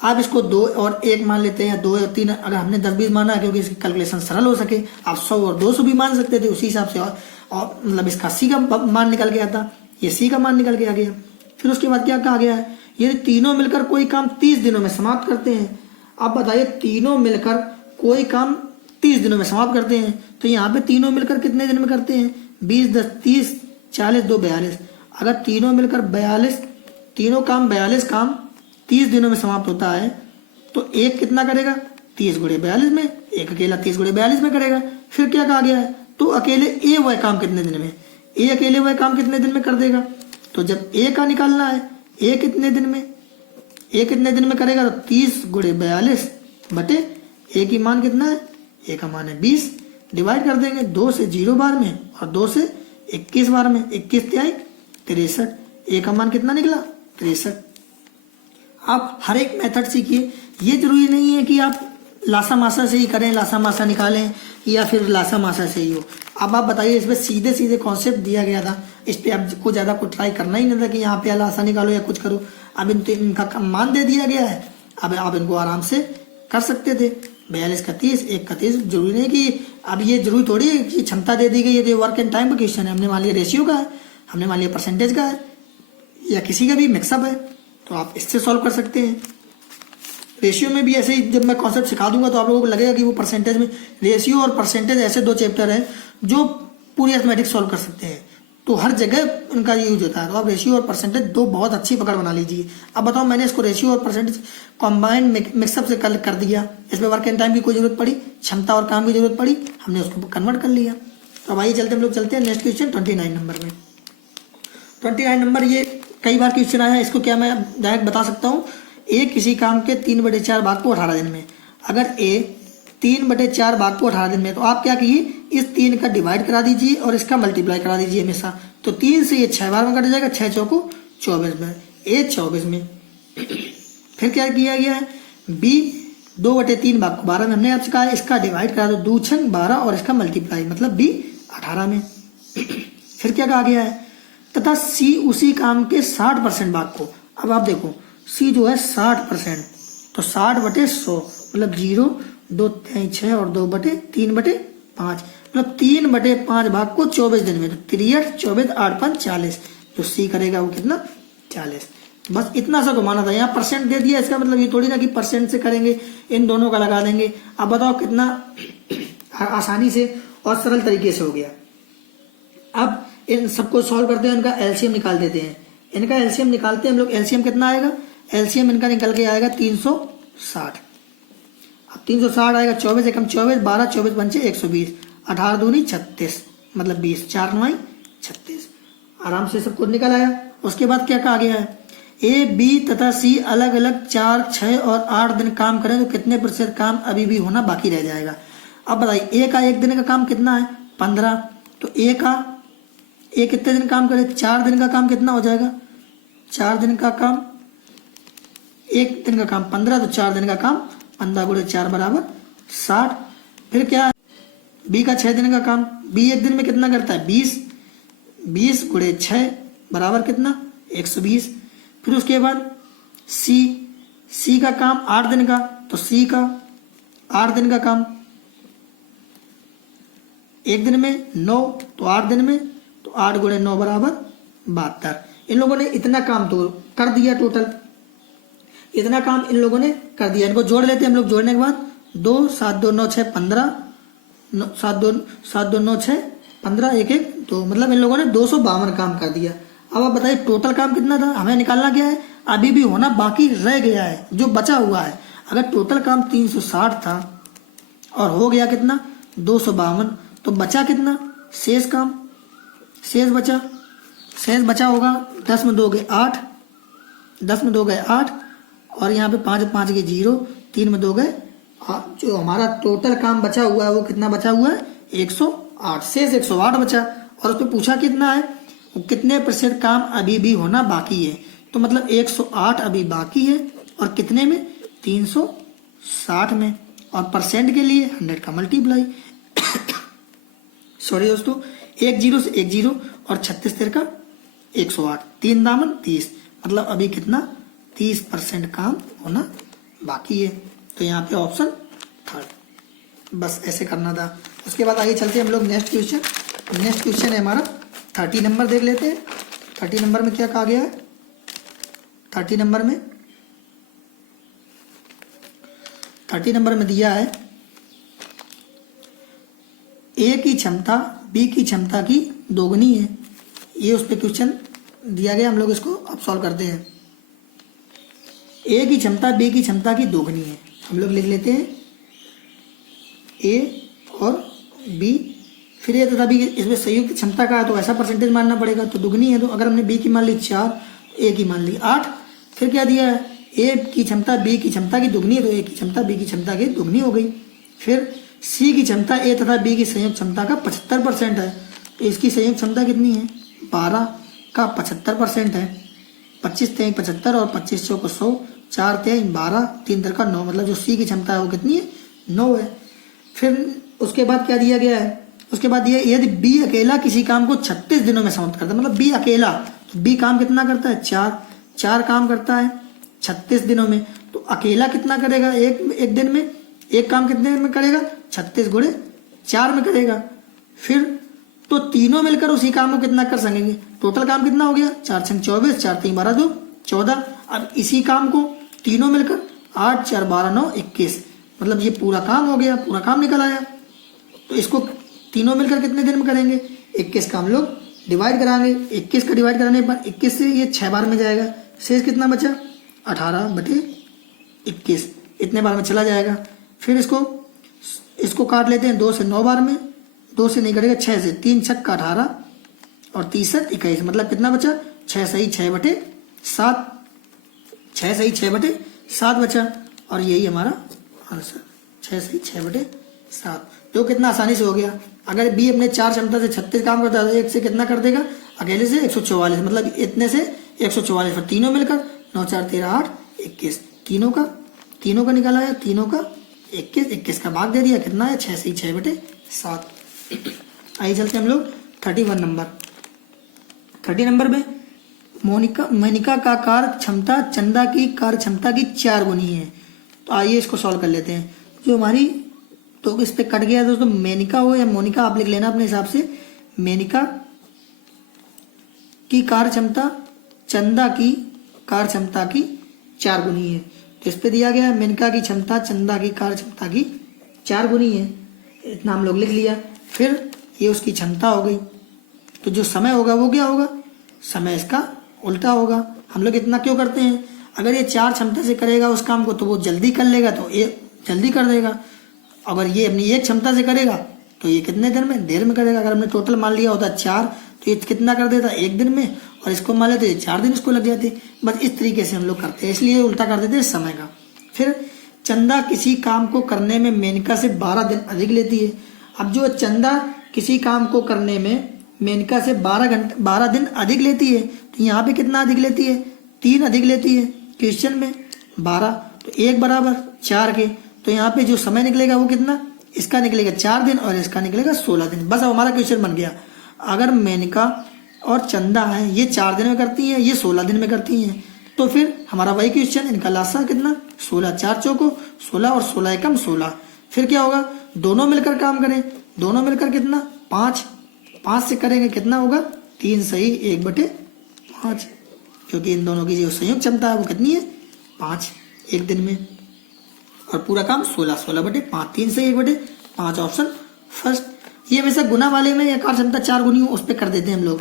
आप इसको 2 और 1 मान लेते हैं, 2 और 3, अगर हमने 10 20 माना है क्योंकि इसकी कैलकुलेशन सरल हो सके, आप 100 और 200 भी मान सकते थे उसी हिसाब से, और मतलब इसका सी का मान निकल के आता, ये सी का मान निकल के आ गया। फिर उसके बाद क्या कहा गया है, यदि तीनों मिलकर कोई काम 30 दिनों में समाप्त करते हैं। आप बताइए तीनों मिलकर कोई काम 30 दिनों में समाप्त करते हैं, तो यहाँ पे तीनों मिलकर कितने दिन में करते हैं 20 10 30 40 2 42। अगर तीनों मिलकर 42, तीनों काम 42 काम 30 दिनों में समाप्त होता है तो एक कितना करेगा 30 गुणे 42 में, एक अकेला 30 गुणे 42 में करेगा। फिर क्या कहा गया है, तो अकेले ए वह काम कितने दिन में, ए अकेले वह काम कितने दिन में कर देगा। तो जब ए का निकालना है, ए कितने दिन में, ए कितने दिन में करेगा, तो 30 गुणे 42 बटे ए की मान कितना है, ए का मान है 20, डिवाइड कर देंगे 2 से 0 बार में और 2 से 21 बार में, 21 तिहाई 63, ए का मान कितना निकला 63। आप हर एक मेथड सीखिए, ये जरूरी नहीं है कि आप लासा मासा से ही करें, लासा मासा निकालें या फिर लासा मासा से ही हो। अब आप बताइए, इसमें सीधे सीधे कॉन्सेप्ट दिया गया था, इस पर आपको ज़्यादा कुछ ट्राई करना ही नहीं था कि यहाँ पे लासा निकालो या कुछ करो। अब इनका मान दे दिया गया है, अब आप इनको आराम से कर सकते थे। 42 का 30, 1 का 30, जरूरी नहीं कि अब ये जरूरी थोड़ी है कि क्षमता दे दी गई है, वर्क एंड टाइम का क्वेश्चन है, हमने मान लिया रेशियो का है, हमने मान लिया परसेंटेज का है या किसी का भी मिक्सअप है, तो आप इससे सॉल्व कर सकते हैं। रेशियो में भी ऐसे ही जब मैं कॉन्सेप्ट सिखा दूंगा तो आप लोगों को लगेगा कि वो परसेंटेज में, रेशियो और परसेंटेज ऐसे दो चैप्टर हैं जो पूरी अर्थमेटिक सॉल्व कर सकते हैं, तो हर जगह इनका यूज होता है। तो आप रेशियो और परसेंटेज दो बहुत अच्छी पकड़ बना लीजिए। अब बताओ, मैंने इसको रेशियो और परसेंटेज कॉम्बाइंड मिक्सअप से कर दिया, इसमें वर्क एंड टाइम की कोई जरूरत पड़ी, क्षमता और काम की जरूरत पड़ी, हमने उसको कन्वर्ट कर लिया। तो अब आइए चलते हम लोग चलते हैं नेक्स्ट क्वेश्चन 29 नंबर में। 29 नंबर ये कई बार क्वेश्चन आया है, इसको क्या मैं डायरेक्ट बता सकता हूँ। ए किसी काम के 3/4 भाग को 18 दिन में, अगर ए 3/4 भाग को 18 दिन में, तो आप क्या कीजिए, इस 3 का डिवाइड करा दीजिए और इसका मल्टीप्लाई करा दीजिए हमेशा। तो 3 से ये 6 बार में कट जाएगा, 6 चौको 24 में, ए 24 में। फिर क्या किया गया है, बी 2/3 भाग को 12 में, हमने आपसे कहा इसका डिवाइड करा दो, 2 छंग 12 और इसका मल्टीप्लाई, मतलब बी 18 में। फिर क्या कहा गया है, तथा सी उसी काम के 60% भाग को, अब आप देखो सी जो है 60%, तो 60/100 मतलब 0, 2 तिहाई 6 और 2/3/5, मतलब 3/5 भाग को 24 दिन में, तो 63, 24, 8, 5, 40, जो सी करेगा वो कितना 40। बस इतना सा घुमाना था, यहाँ परसेंट दे दिया, इसका मतलब ये थोड़ी ना कि परसेंट से करेंगे, इन दोनों का लगा देंगे। अब बताओ कितना आसानी से और सरल तरीके से हो गया। अब इन सबको सॉल्व करते हैं, इनका एलसीएम निकाल देते हैं। इनका एलसीएम निकालते हैं हम लोग, एलसीएम कितना आएगा, एलसीएम इनका निकल के आएगा 360। अब 360 आएगा, 24 एकम 24, 12, 24 पंचे 120, 18 दूनी 36, मतलब 20, 4 9 36, आराम से सब कुछ निकल आया। उसके बाद क्या कहा गया है, ए बी तथा सी अलग अलग 4, 6 और 8 दिन काम करें तो कितने प्रतिशत काम अभी भी होना बाकी रह जाएगा। अब बताइए, ए का एक दिन का काम कितना है 15, तो ए कितने दिन काम करे, 4 दिन का काम कितना हो जाएगा, 4 दिन का काम, एक दिन का काम 15, तो 4 दिन का काम 15 गुणे 4 बराबर 60। फिर क्या है, बी का 6 दिन का काम, बी एक दिन में कितना करता है 20, 20 गुणे 6 बराबर कितना 120। फिर उसके बाद सी का काम 8 दिन का, तो सी का 8 दिन का काम, एक दिन में 9, तो 8 दिन में, तो 8 गुणे 9 बराबर 72। इन लोगों ने इतना काम तो कर दिया, टोटल इतना काम इन लोगों ने कर दिया। इनको जोड़ लेते हैं हम लोग, जोड़ने के बाद 2 7 2 9 6 15, 7 2 9 6 15, 1 1 2, मतलब इन लोगों ने 252 काम कर दिया। अब आप बताइए टोटल काम कितना था, हमें निकालना क्या है, अभी भी होना बाकी रह गया है, जो बचा हुआ है। अगर टोटल काम 360 था और हो गया कितना 252, तो बचा कितना शेष काम, शेष बचा होगा 10 में 2 गए 8, 10 में 2 गए 8 और यहाँ पे 5 5 के 0, 3 में 2 गए, जो हमारा टोटल काम बचा हुआ है वो कितना बचा हुआ है 108, शेष 108 बचा। और उसमें पूछा कितना है, कितने प्रतिशत काम अभी भी होना बाकी है, तो मतलब 108 अभी बाकी है और कितने में 360 में, और परसेंट के लिए 100 का मल्टीप्लाई सॉरी दोस्तों, 1 0 से 1 0 और 36 तेर का 108, 3 दामन 30, मतलब अभी कितना 30% काम होना बाकी है। तो यहाँ पे ऑप्शन थर्ड, बस ऐसे करना था। उसके बाद आगे चलते हैं हम लोग नेक्स्ट क्वेश्चन है हमारा 30 नंबर, देख लेते हैं 30 नंबर में क्या कहा गया है। 30 नंबर में दिया है ए की क्षमता बी की क्षमता की दोगुनी है, ये उस पर क्वेश्चन दिया गया, हम लोग इसको अब सॉल्व करते हैं। ए की क्षमता बी की क्षमता की दोगुनी है, हम लोग लिख लेते हैं ए और बी, फिर ए तथा बी इसमें संयुक्त क्षमता का है तो ऐसा परसेंटेज मानना पड़ेगा, तो दुगनी है। तो अगर हमने बी की मान ली 4, ए की मान ली 8, फिर क्या दिया है, ए की क्षमता बी की क्षमता की दुगनी है तो ए की क्षमता बी की क्षमता की दुगनी हो गई। फिर सी की क्षमता ए तथा बी की संयुक्त क्षमता का 75% है, तो इसकी संयुक्त क्षमता कितनी है, 12 का 75% है। 25 3 75 और 25 चौको 100, 4 3 12, 3 3 का 9, मतलब जो सी की क्षमता है वो कितनी है, 9 है। फिर उसके बाद क्या दिया गया है, उसके बाद ये यदि बी अकेला किसी काम को 36 दिनों में समाप्त करता है, मतलब बी अकेला, तो बी काम कितना करता है, 4 काम करता है 36 दिनों में, तो अकेला कितना करेगा एक दिन में, एक काम कितने दिन में करेगा, 36 गुणे 4 में करेगा। फिर तो तीनों मिलकर उसी काम को कितना कर सकेंगे, टोटल काम कितना हो गया, 4 6 24, 4 3 12 2 14। अब इसी काम को तीनों मिलकर 8 4 12 9 21, मतलब ये पूरा काम हो गया, पूरा काम निकल आया। तो इसको तीनों मिलकर कितने दिन में करेंगे, 21 का हम लोग डिवाइड कराएंगे। 21 का डिवाइड कराने पर 21 से ये 6 बार में जाएगा, शेष कितना बचा, 18/21, इतने बार में चला जाएगा। फिर इसको काट लेते हैं 2 से 9 बार में, 2 से नहीं करेगा, 6 से, 3 6 का 18 और 3 21, मतलब कितना बचा, 6 सही 6/7, 6 सही 6/7 बचा, और यही हमारा आंसर 6 सही 6/7, जो कितना आसानी से हो गया। अगर बी अपने 4 क्षमता से 36 काम करता है तो एक से कितना कर देगा, अकेले से 144, मतलब इतने से 144, फिर तीनों मिलकर 9 4 13 8 21, तीनों का निकाला है, तीनों का 21 का भाग दे दिया, कितना है, 6 सही 6/7। आइए चलते हम लोग 31 नंबर। 30 नंबर में मोनिका का कार्य क्षमता चंदा की कार्य क्षमता की 4 गुनी है। तो आइए इसको सॉल्व कर लेते हैं। जो हमारी, तो इस पे कट गया दोस्तों, मेनिका हो या मोनिका आप लिख लेना अपने हिसाब से। मेनिका की कार्य क्षमता चंदा की कार्य क्षमता की 4 गुनी है, तो इस पे दिया गया है मेनका की क्षमता चंदा की कार्य क्षमता की 4 गुनी है, इतना हम लोग लिख लिया। फिर ये उसकी क्षमता हो गई, तो जो समय होगा वो क्या होगा, समय इसका उल्टा होगा। हम लोग इतना क्यों करते हैं, अगर ये 4 क्षमता से करेगा उस काम को तो वो जल्दी कर लेगा, तो ये जल्दी कर देगा। अगर ये अपनी एक क्षमता से करेगा तो ये कितने दिन में, देर में करेगा। अगर हमने टोटल मान लिया होता 4 तो ये कितना कर देता, 1 दिन में, और इसको मान लेते 4 दिन इसको लग जाते। बस इस तरीके से हम लोग करते हैं, इसलिए उल्टा कर देते हैं समय का। फिर चंदा किसी काम को करने में मेनका से 12 दिन अधिक लेती है। अब जो चंदा किसी काम को करने में मेनका से 12 दिन अधिक लेती है, तो यहाँ पे कितना अधिक लेती है, 3 अधिक लेती है। क्वेश्चन में 12 तो 1 बराबर 4 के, तो यहाँ पे जो समय निकलेगा वो कितना, इसका निकलेगा 4 दिन और इसका निकलेगा 16 दिन। बस अब हमारा क्वेश्चन बन गया। अगर मेनका और चंदा है ये 4 दिन में करती हैं, ये 16 दिन में करती हैं, तो फिर हमारा वही क्वेश्चन, इनका लासा कितना, 16 4 चौको 16 और 16 एकम 16। फिर क्या होगा, दोनों मिलकर काम करें, दोनों मिलकर कितना 5 से करेंगे कितना होगा, 3 सही 1/5, क्योंकि इन दोनों की जो संयुक्त क्षमता है वो कितनी है, 5 एक दिन में, और पूरा काम 16/5, 3 से 1/5 ऑप्शन फर्स्ट। ये हमेशा गुना वाले में या कार्य क्षमता 4 गुनी हो उस पर कर देते हैं हम लोग,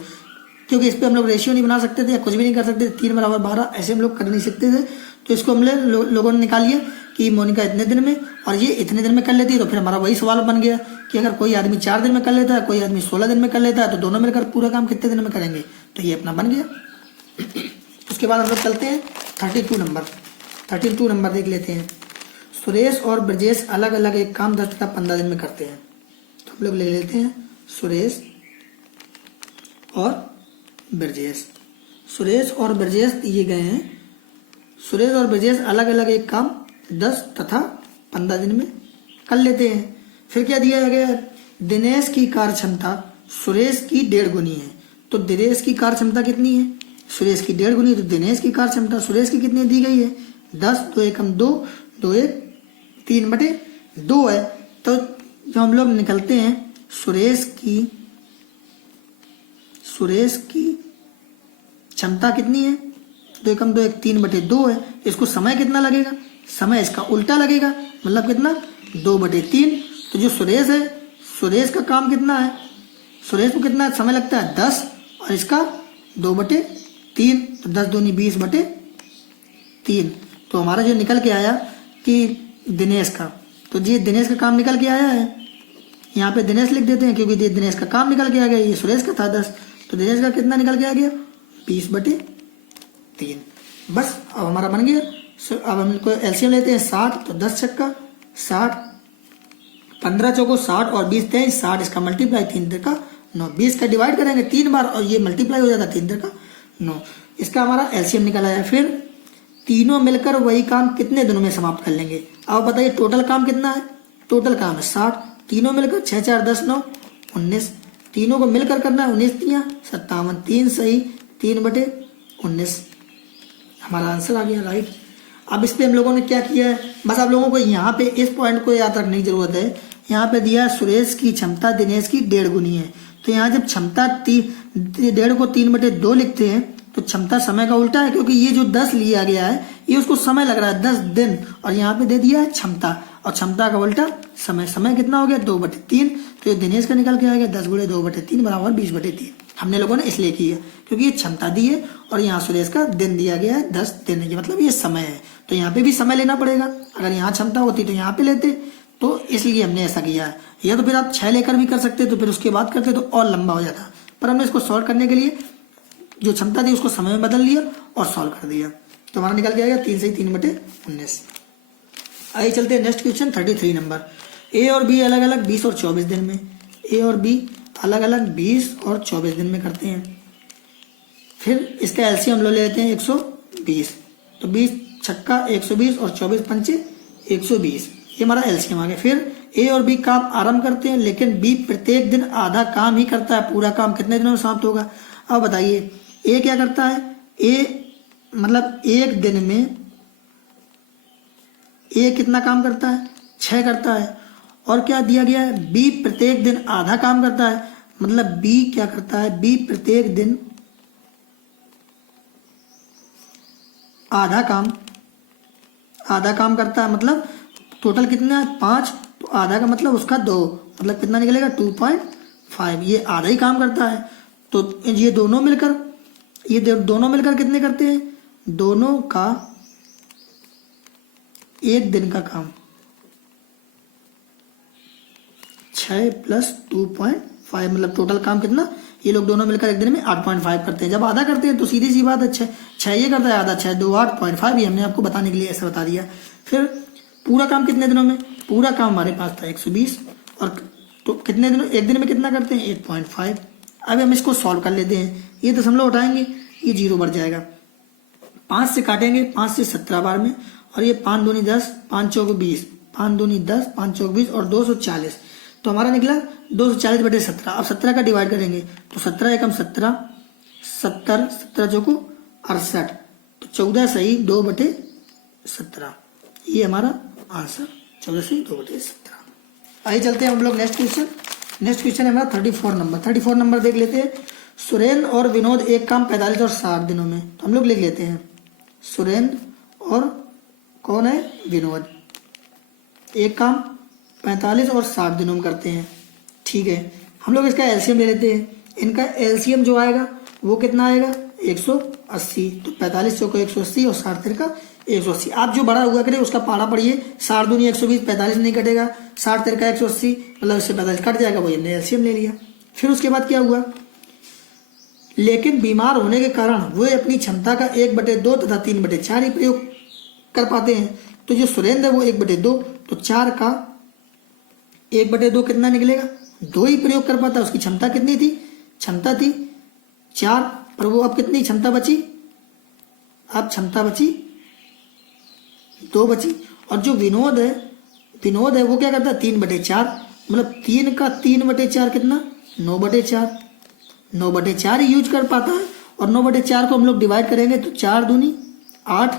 क्योंकि इस पर हम लोग रेशियो नहीं बना सकते थे या कुछ भी नहीं कर सकते थे। 3 बराबर 12 ऐसे हम लोग कर नहीं सकते थे, तो इसको हमने लोगों ने निकाल लिया कि मोनिका इतने दिन में और ये इतने दिन में कर लेती है। तो फिर हमारा वही सवाल बन गया कि अगर कोई आदमी 4 दिन में कर लेता है, कोई आदमी 16 दिन में कर लेता है, तो दोनों मिलकर पूरा काम कितने दिन में करेंगे, तो ये अपना बन गया। उसके बाद हम लोग चलते हैं 32 नंबर। 32 नंबर देख लेते हैं। सुरेश और ब्रजेश अलग अलग एक काम 10 तथा 15 दिन में करते हैं, तो हम लोग ले लेते हैं सुरेश और ब्रजेश। सुरेश और ब्रजेश दिए गए हैं। सुरेश और ब्रजेश अलग अलग एक काम 10 तथा 15 दिन में कर लेते हैं। फिर क्या दिया गया है, दिनेश की कार्य क्षमता सुरेश की 1.5 गुनी है। तो दिनेश की कार्य क्षमता कितनी है, सुरेश की 1.5 गुनी, तो दिनेश की कार्य क्षमता सुरेश की कितनी दी गई है, 10 2 एकम 2 2 1 3/2 है। तो जो हम लोग निकलते हैं सुरेश की क्षमता कितनी है, 2 एकम 2 1 3/2 है। इसको समय कितना लगेगा, समय इसका उल्टा लगेगा, मतलब कितना 2/3। तो जो सुरेश है, सुरेश का काम कितना है, सुरेश को कितना समय लगता है 10 और इसका 2/3 3, तो 10 दूनी 20/3। तो हमारा जो निकल के आया कि दिनेश का, तो ये दिनेश का काम निकल के आया है। यहाँ पे दिनेश लिख देते हैं क्योंकि ये दिनेश का काम निकल के आ गया। ये सुरेश का था 10, तो दिनेश का कितना निकल के आ गया 20/3। बस अब हमारा बन गया। अब हम इनको एलसीएम लेते हैं 60, तो 10 छक्का 60, 15 चौको 60 और 20 23 60, इसका मल्टीप्लाई 3 तिरका 9, 20 का डिवाइड करेंगे 3 बार और ये मल्टीप्लाई हो जाता 3 तिरका 9। इसका हमारा एलसीएम निकल आया। फिर तीनों मिलकर वही काम कितने दिनों में समाप्त कर लेंगे? अब बताइए टोटल काम कितना है? टोटल काम है 60, तीनों मिलकर 6 4 10 9 19, तीनों को मिलकर करना है 19 3 57, 3 सही 3/19 हमारा आंसर आ गया राइट। अब इस पे हम लोगों ने क्या किया है, बस आप लोगों को यहाँ पे इस पॉइंट को याद रखने की जरूरत है। यहाँ पे दिया सुरेश की क्षमता दिनेश की 1.5 गुनी है, तो यहाँ जब क्षमता 1.5 को 3/2 लिखते हैं तो क्षमता समय का उल्टा है, क्योंकि ये जो 10 लिया गया है ये उसको समय लग रहा है 10 दिन, और यहाँ पे दे दिया है क्षमता, और क्षमता का उल्टा समय। समय कितना हो गया 2/3, तो ये दिनेश का निकल के आ गया 10 × 2/3 बराबर 20/3। हमने लोगों ने इसलिए की है क्योंकि ये क्षमता दी है और यहाँ सुरेश का दिन दिया गया है 10 दिन, ये मतलब ये समय है, तो यहाँ पे भी समय लेना पड़ेगा। अगर यहाँ क्षमता होती तो यहाँ पे लेते, तो इसलिए हमने ऐसा किया है। या तो फिर आप 6 लेकर भी कर सकते, तो फिर उसके बाद करते तो और लंबा हो जाता, पर हमने इसको सॉल्व करने के लिए जो क्षमता थी उसको समय में बदल लिया और सॉल्व कर दिया, तो हमारा निकल के आएगा 3 सही 3/19। आइए चलते हैं नेक्स्ट क्वेश्चन 33 नंबर। ए और बी अलग अलग 20 और 24 दिन में, ए और बी अलग अलग 20 और 24 दिन में करते हैं। फिर इसका एलसीएम हम लोग ले लेते हैं 120, तो 20 छक्का 120 और 24 पंचे 120, ये हमारा एलसीएम आ गया। फिर ए और बी काम आरंभ करते हैं, लेकिन बी प्रत्येक दिन आधा काम ही करता है, पूरा काम कितने दिनों में समाप्त होगा? अब बताइए ए क्या करता है? ए मतलब एक दिन में ए कितना काम करता है? 6 करता है। और क्या दिया गया है? बी प्रत्येक दिन आधा काम करता है, मतलब बी क्या करता है? बी प्रत्येक दिन आधा काम करता है, मतलब टोटल कितना है 5, तो आधा का मतलब उसका 2, मतलब कितना निकलेगा 2.5, ये आधा ही काम करता है। तो ये दोनों मिलकर कितने करते हैं? दोनों का एक दिन का काम 6 + 2.5, मतलब टोटल काम कितना? ये लोग दोनों मिलकर एक दिन में 8.5 करते हैं। जब आधा करते हैं तो सीधी सी बात है 6 ये करता है, आधा 6 2 8.5, ये हमने आपको बताने के लिए ऐसा बता दिया। फिर पूरा काम कितने दिनों में? पूरा काम हमारे पास था 120, और तो कितने दिनों? एक दिन में कितना करते हैं? 8.5। अब हम इसको सॉल्व कर लेते हैं। ये दशमलव उठाएंगे, ये 0 बढ़ जाएगा, 5 से काटेंगे 5 से 17 बार में, और ये 5 दूनी 10 5 चौक 20, 5 दूनी 10 5 चौक 20 और 240, तो हमारा निकला 240/17। अब 17 का डिवाइड करेंगे तो 17 एकम 17, 70 17 चौको 68, तो 14 सही 2/17, ये हमारा आंसर 14 सही 2/17। आइए चलते हैं हम लोग नेक्स्ट क्वेश्चन है हमारा 34 नंबर देख लेते हैं। सुरेंद्र और विनोद एक काम 45 और 60 दिनों में, तो हम लोग लिख लेते हैं सुरेंद्र और कौन है? विनोद, एक काम 45 और 60 दिनों में करते हैं। ठीक है, हम लोग इसका एलसीएम ले लेते हैं। इनका एलसीएम जो आएगा वो कितना आएगा? 180, तो 45 चौको 180 और 60 तिरका 180। आप जो बड़ा हुआ करे उसका पारा पढ़िए, 60 दूनी 120, 45 नहीं कटेगा, 60 तिरका 180, मतलब इससे 45 कट जाएगा, वही हमने एलसीएम ले लिया। फिर उसके बाद क्या हुआ? लेकिन बीमार होने के कारण वे अपनी क्षमता का 1/2 तथा 3/4 ही प्रयोग कर पाते हैं। तो जो सुरेंद्र है वो 1/2, तो 4 का 1/2 कितना निकलेगा? 2 ही प्रयोग कर पाता है। उसकी क्षमता कितनी थी? क्षमता थी 4, पर वो अब कितनी क्षमता बची? अब क्षमता बची 2 बची। और जो विनोद है वो क्या करता है? 3/4, मतलब 3 का 3/4 कितना? 9/4, 9/4 ही यूज कर पाता है। और 9/4 को हम लोग डिवाइड करेंगे तो 4 दूनी 8,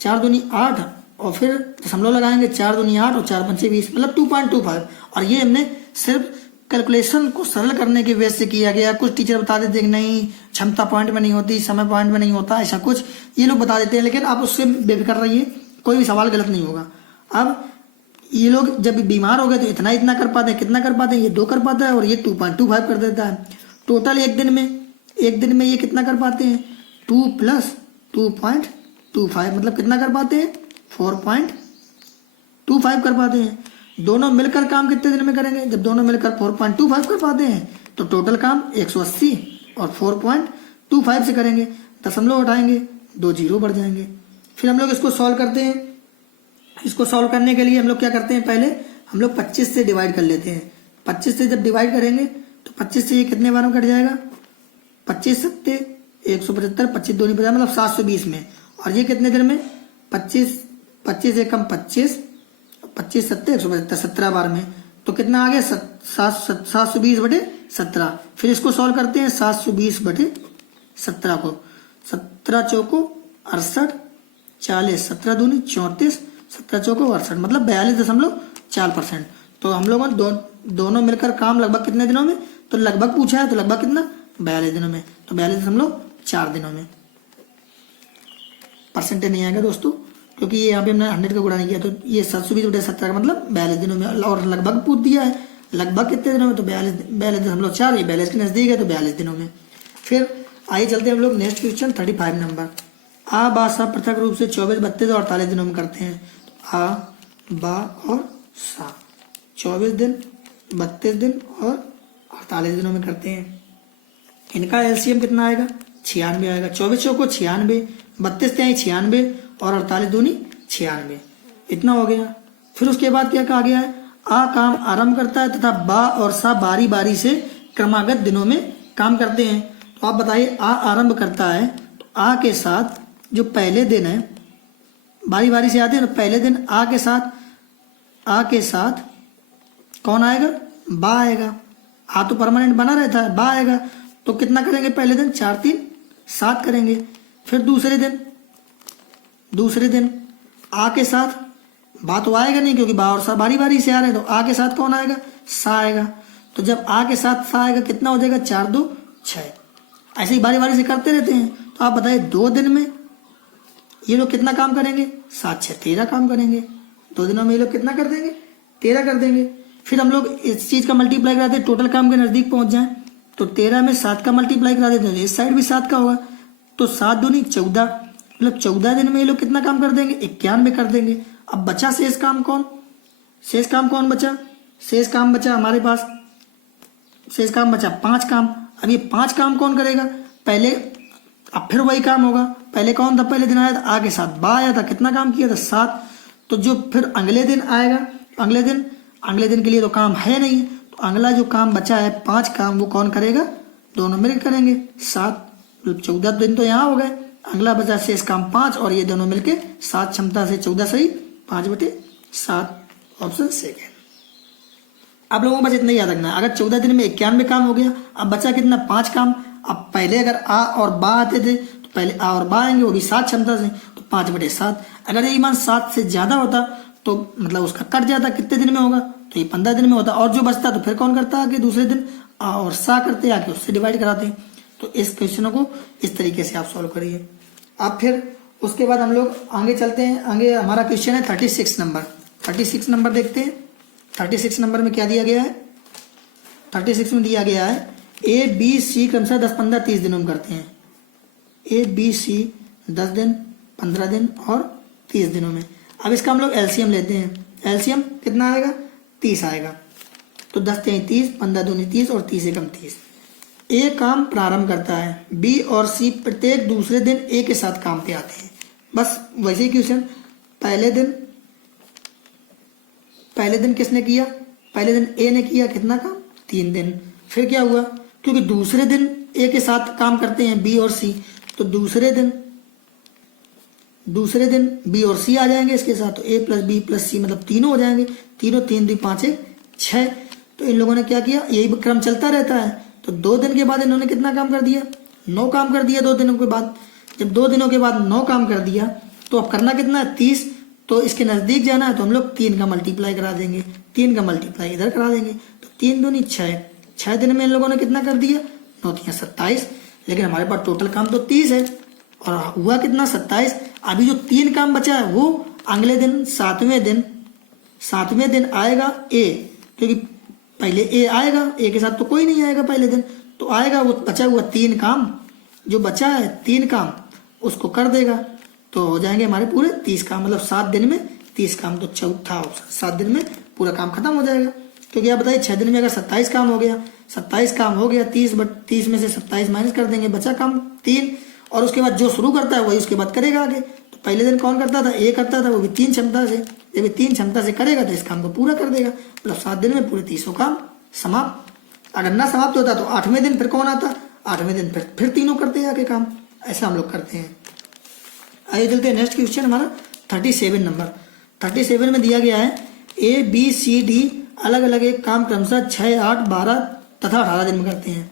4 दूनी 8, और फिर दशमलव लगाएंगे 4 दूनी 8 और 4 पंचे 20, मतलब 2.25। और ये हमने सिर्फ कैलकुलेशन को सरल करने की वजह से किया गया। कुछ टीचर बता देते हैं कि नहीं क्षमता पॉइंट में नहीं होती, समय पॉइंट में नहीं होता, ऐसा कुछ ये लोग बता देते हैं, लेकिन आप उससे बेफिक्र रहिए, कोई भी सवाल गलत नहीं होगा। अब ये लोग जब बीमार हो गए तो इतना कर पाते हैं, कितना कर पाते हैं? ये 2 कर पाता है और ये 2.25 कर देता है। टोटल एक दिन में ये कितना कर पाते हैं? 2 प्लस 2.25 मतलब कितना कर पाते हैं 4.25 कर पाते हैं। दोनों मिलकर काम कितने दिन में करेंगे, जब दोनों मिलकर 4.25 कर पाते हैं तो टोटल काम 180 और 4.25 से करेंगे, दशमलव हटाएंगे 2 जीरो बढ़ जाएंगे। फिर हम लोग इसको सॉल्व करते हैं। इसको सॉल्व करने के लिए हम लोग क्या करते हैं, पहले हम लोग 25 से डिवाइड कर लेते हैं। 25 से जब डिवाइड करेंगे तो 25 से ये कितने बार में कट जाएगा, 25 सत्ते 175, 25 दूनी 50 मतलब 720 में। और ये कितने दिन में 25 से कम 25 सत्ते 175 17 बार में। तो कितना आ गया 720 बटे 17। फिर इसको सॉल्व करते हैं 720 बटे 17 को, 17 चौको 68 40, 17 दूनी 34, 17 चौको 68 मतलब 42.4%। तो हम लोगों ने दोनों मिलकर काम लगभग कितने दिनों में, तो लगभग पूछा है तो लगभग कितना 42 दिनों में, तो 42.4 दिनों में। परसेंटेज नहीं आएगा दोस्तों क्योंकि ये यहाँ पे हमने 100 का गुणा नहीं किया, तो ये 720 बटे 17 का मतलब 42 दिनों में। और लगभग पूछ दिया है लगभग कितने दिनों में, तो 42.4, ये 42 के नजदीक है तो 42 दिनों में। फिर आइए चलते हैं हम लोग नेक्स्ट क्वेश्चन 35 नंबर। आ बा सा पृथक रूप से 24, 32 और 48 दिनों में करते हैं। आ बा और सा 24 दिन 32 दिन और 48 दिनों में करते हैं। इनका एलसीएम कितना आएगा 96 आएगा। 24 चौको 96, 32 त्याई 96 और 48 दूनी 96, इतना हो गया। फिर उसके बाद क्या कहा गया है, आ काम आरंभ करता है तथा बा और सा बारी बारी से क्रमागत दिनों में काम करते हैं। तो आप बताइए आ आरंभ करता है तो आ के साथ जो पहले दिन है बारी बारी से आते हैं, तो पहले दिन आ के साथ कौन आएगा, बा आएगा। आ तो परमानेंट बना रहता है, बा आएगा। तो कितना करेंगे पहले दिन 4 3 7 करेंगे। फिर दूसरे दिन आ के साथ बा तो आएगा नहीं क्योंकि बा और सा बारी बारी से आ रहे हैं, तो आ के साथ कौन आएगा, सा आएगा। तो जब आ के साथ सा आएगा कितना हो जाएगा 4 2 6। ऐसे ही बारी बारी से करते रहते हैं। तो आप बताइए 2 दिन में ये लोग कितना काम करेंगे, 7 6 13 काम करेंगे। 2 दिनों में ये लोग कितना कर देंगे, 13 कर देंगे। फिर हम लोग इस चीज का मल्टीप्लाई कराते हैं, टोटल काम के नजदीक पहुंच जाए तो 13 में 7 का मल्टीप्लाई करा देते हैं, इस साइड भी 7 का होगा तो 7 दूनी 14 मतलब 14 दिन में ये लोग कितना काम कर देंगे, 91 कर देंगे। अब बचा शेष काम कौन बचा, शेष काम बचा हमारे पास, शेष काम बचा 5 काम। अब ये 5 काम कौन करेगा, पहले अब फिर वही काम होगा। पहले कौन था, पहले दिन आया था आ के साथ बा आया था, कितना काम किया था 7। तो जो फिर अगले दिन आएगा, अगले दिन के लिए तो काम है नहीं, तो अगला जो काम बचा है 5 काम वो कौन करेगा, दोनों मिलकर करेंगे। 7 14 दिन तो यहाँ हो गए, अगला बचा शेष काम 5 और ये दोनों मिलके 7 क्षमता से 14 सही 5 बटे 7, ऑप्शन सेकेंड। आप लोगों को बस इतना ही याद रखना है, अगर 14 दिन में 91 काम हो गया, अब बचा कितना 5 काम। अब पहले अगर आ और बा आते थे तो पहले आ और बा आएंगे, वो भी 7 क्षमता से, तो 5 बटे 7। अगर ये मान 7 से ज्यादा होता तो मतलब उसका कट जाता, कितने दिन में होगा, तो ये 15 दिन में होता। और जो बचता तो फिर कौन करता आगे दूसरे दिन आ और सा करते आके उससे डिवाइड कराते। तो इस क्वेश्चन को इस तरीके से आप सॉल्व करिए। अब फिर उसके बाद हम लोग आगे चलते हैं। आगे हमारा क्वेश्चन है 36 नंबर। 36 नंबर देखते हैं। 36 नंबर में क्या दिया गया है, 36 में दिया गया है ए बी सी क्रमशः 10 15 30 दिनों में करते हैं। ए बी सी 10 दिन 15 दिन और 30 दिनों में। अब इसका हम लोग एलसीएम लेते हैं। एलसीएम कितना आएगा 30 आएगा। तो 10 3 30, 15 दूनी 30 और 30 एकम 30। ए काम प्रारंभ करता है, बी और सी प्रत्येक दूसरे दिन ए के साथ काम पे आते हैं। बस वैसे ही क्वेश्चन, पहले दिन किसने किया, पहले दिन ए ने किया कितना काम 3 दिन। फिर क्या हुआ, क्योंकि दूसरे दिन ए के साथ काम करते हैं बी और सी, तो दूसरे दिन बी और सी आ जाएंगे इसके साथ, तो ए प्लस बी प्लस सी मतलब तीनों हो जाएंगे। तीनों 3 2 5 1 6। तो इन लोगों ने क्या किया, यही क्रम चलता रहता है। तो 2 दिन के बाद इन्होंने कितना काम कर दिया, 9 काम कर दिया 2 दिनों के बाद। जब 2 दिनों के बाद 9 काम कर दिया तो अब करना कितना है 30। तो इसके नजदीक जाना है तो हम लोग 3 का मल्टीप्लाई करा देंगे, 3 का मल्टीप्लाई इधर करा देंगे। तो 3 दूनी 6, 6 दिन में इन लोगों ने कितना कर दिया 9 3 27। लेकिन हमारे पास टोटल काम तो 30 है और हुआ कितना 27। अभी जो 3 काम बचा है वो अगले दिन 7वें दिन आएगा ए, क्योंकि पहले ए आएगा, ए के साथ तो कोई नहीं आएगा पहले दिन, तो आएगा वो बचा हुआ 3 काम जो बचा है 3 काम उसको कर देगा तो हो जाएंगे हमारे पूरे 30 काम, मतलब 7 दिन में 30 काम। तो चौथा ऑप्शन 7 दिन में पूरा काम खत्म हो जाएगा। क्योंकि आप बताइए 6 दिन में अगर 27 काम हो गया, 27 काम हो गया, 30 में से 27 माइनस कर देंगे, बचा काम 3, और उसके बाद जो शुरू करता है वही उसके बाद करेगा आगे। तो पहले दिन कौन करता था, ए करता था, वो भी 3 क्षमता से, जब 3 क्षमता से करेगा तो इस काम को पूरा कर देगा, मतलब 7 दिन में पूरे 30 काम समाप्त। अगर ना समाप्त होता तो 8वें दिन फिर कौन आता, 8वें दिन फिर तीनों करते हैं आके काम। ऐसा हम लोग करते हैं। आइए चलते हैं नेक्स्ट क्वेश्चन हमारा 37 नंबर। 37 में दिया गया है ए बी सी डी अलग अलग एक काम क्रमशः 6, 8, 12 तथा 18 दिन में करते हैं।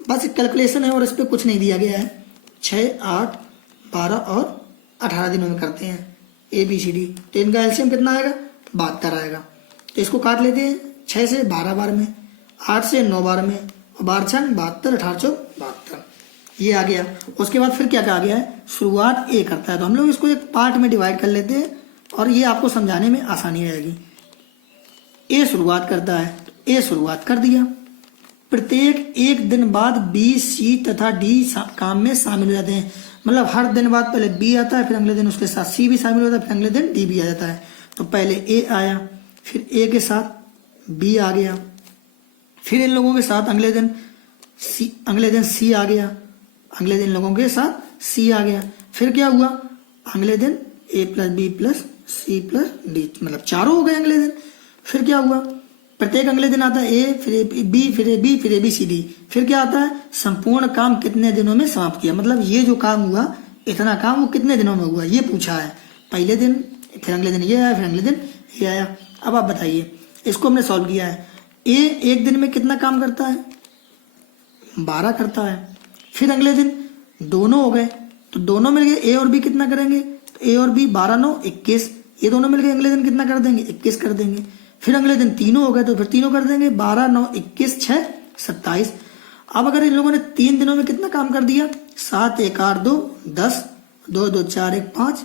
बस कैलकुलेशन है और इस पर कुछ नहीं दिया गया है। 6, 8, 12 और 18 दिनों में करते हैं ए बी सी डी। तो इनका एलसीएम कितना आएगा, 72 आएगा। तो इसको काट लेते हैं 6 से 12 बार में, 8 से 9 बार में, और 12 छंग 72, 18 चौक 72, ये आ गया। उसके बाद फिर क्या कहा गया है, शुरुआत ए करता है। तो हम लोग इसको एक पार्ट में डिवाइड कर लेते हैं और ये आपको समझाने में आसानी रहेगी। ए शुरुआत करता है, तो ए शुरुआत कर दिया। प्रत्येक एक दिन बाद बी, सी तथा डी काम में शामिल हो जाते हैं। मतलब हर दिन बाद पहले बी आता है, फिर अगले दिन उसके साथ सी भी शामिल होता है, फिर अगले दिन डी भी आ जाता है। तो पहले ए आया, फिर ए के साथ बी आ गया, फिर इन लोगों के साथ अगले दिन सी आ गया, अगले दिन लोगों के साथ सी आ गया। फिर क्या हुआ, अगले दिन A plus B plus C plus D, मतलब चारों हो गए अगले दिन। फिर क्या हुआ, प्रत्येक अगले दिन आता है ए, फिर ए बी, फिर ए बी, फिर ए बी सी डी। फिर क्या आता है, संपूर्ण काम कितने दिनों में समाप्त किया। मतलब ये जो काम हुआ, इतना काम वो कितने दिनों में हुआ ये पूछा है। पहले दिन, फिर अगले दिन ये आया, फिर अगले दिन ये आया। अब आप बताइए, इसको हमने सॉल्व किया है। ए एक दिन में कितना काम करता है, 12 करता है। फिर अगले दिन दोनों हो गए, तो दोनों मिल गए, ए और बी कितना करेंगे, तो ए और बी 12, 9, 21, ये दोनों मिल गए, अगले दिन कितना कर देंगे, 21 कर देंगे। फिर अगले दिन तीनों हो गए, तो फिर तीनों कर देंगे, 12, 9, 21, 6, 27। अब अगर इन लोगों ने 3 दिनों में कितना काम कर दिया, 7, 1, 8, 2, 10, 2, 2, 4, 1, 5,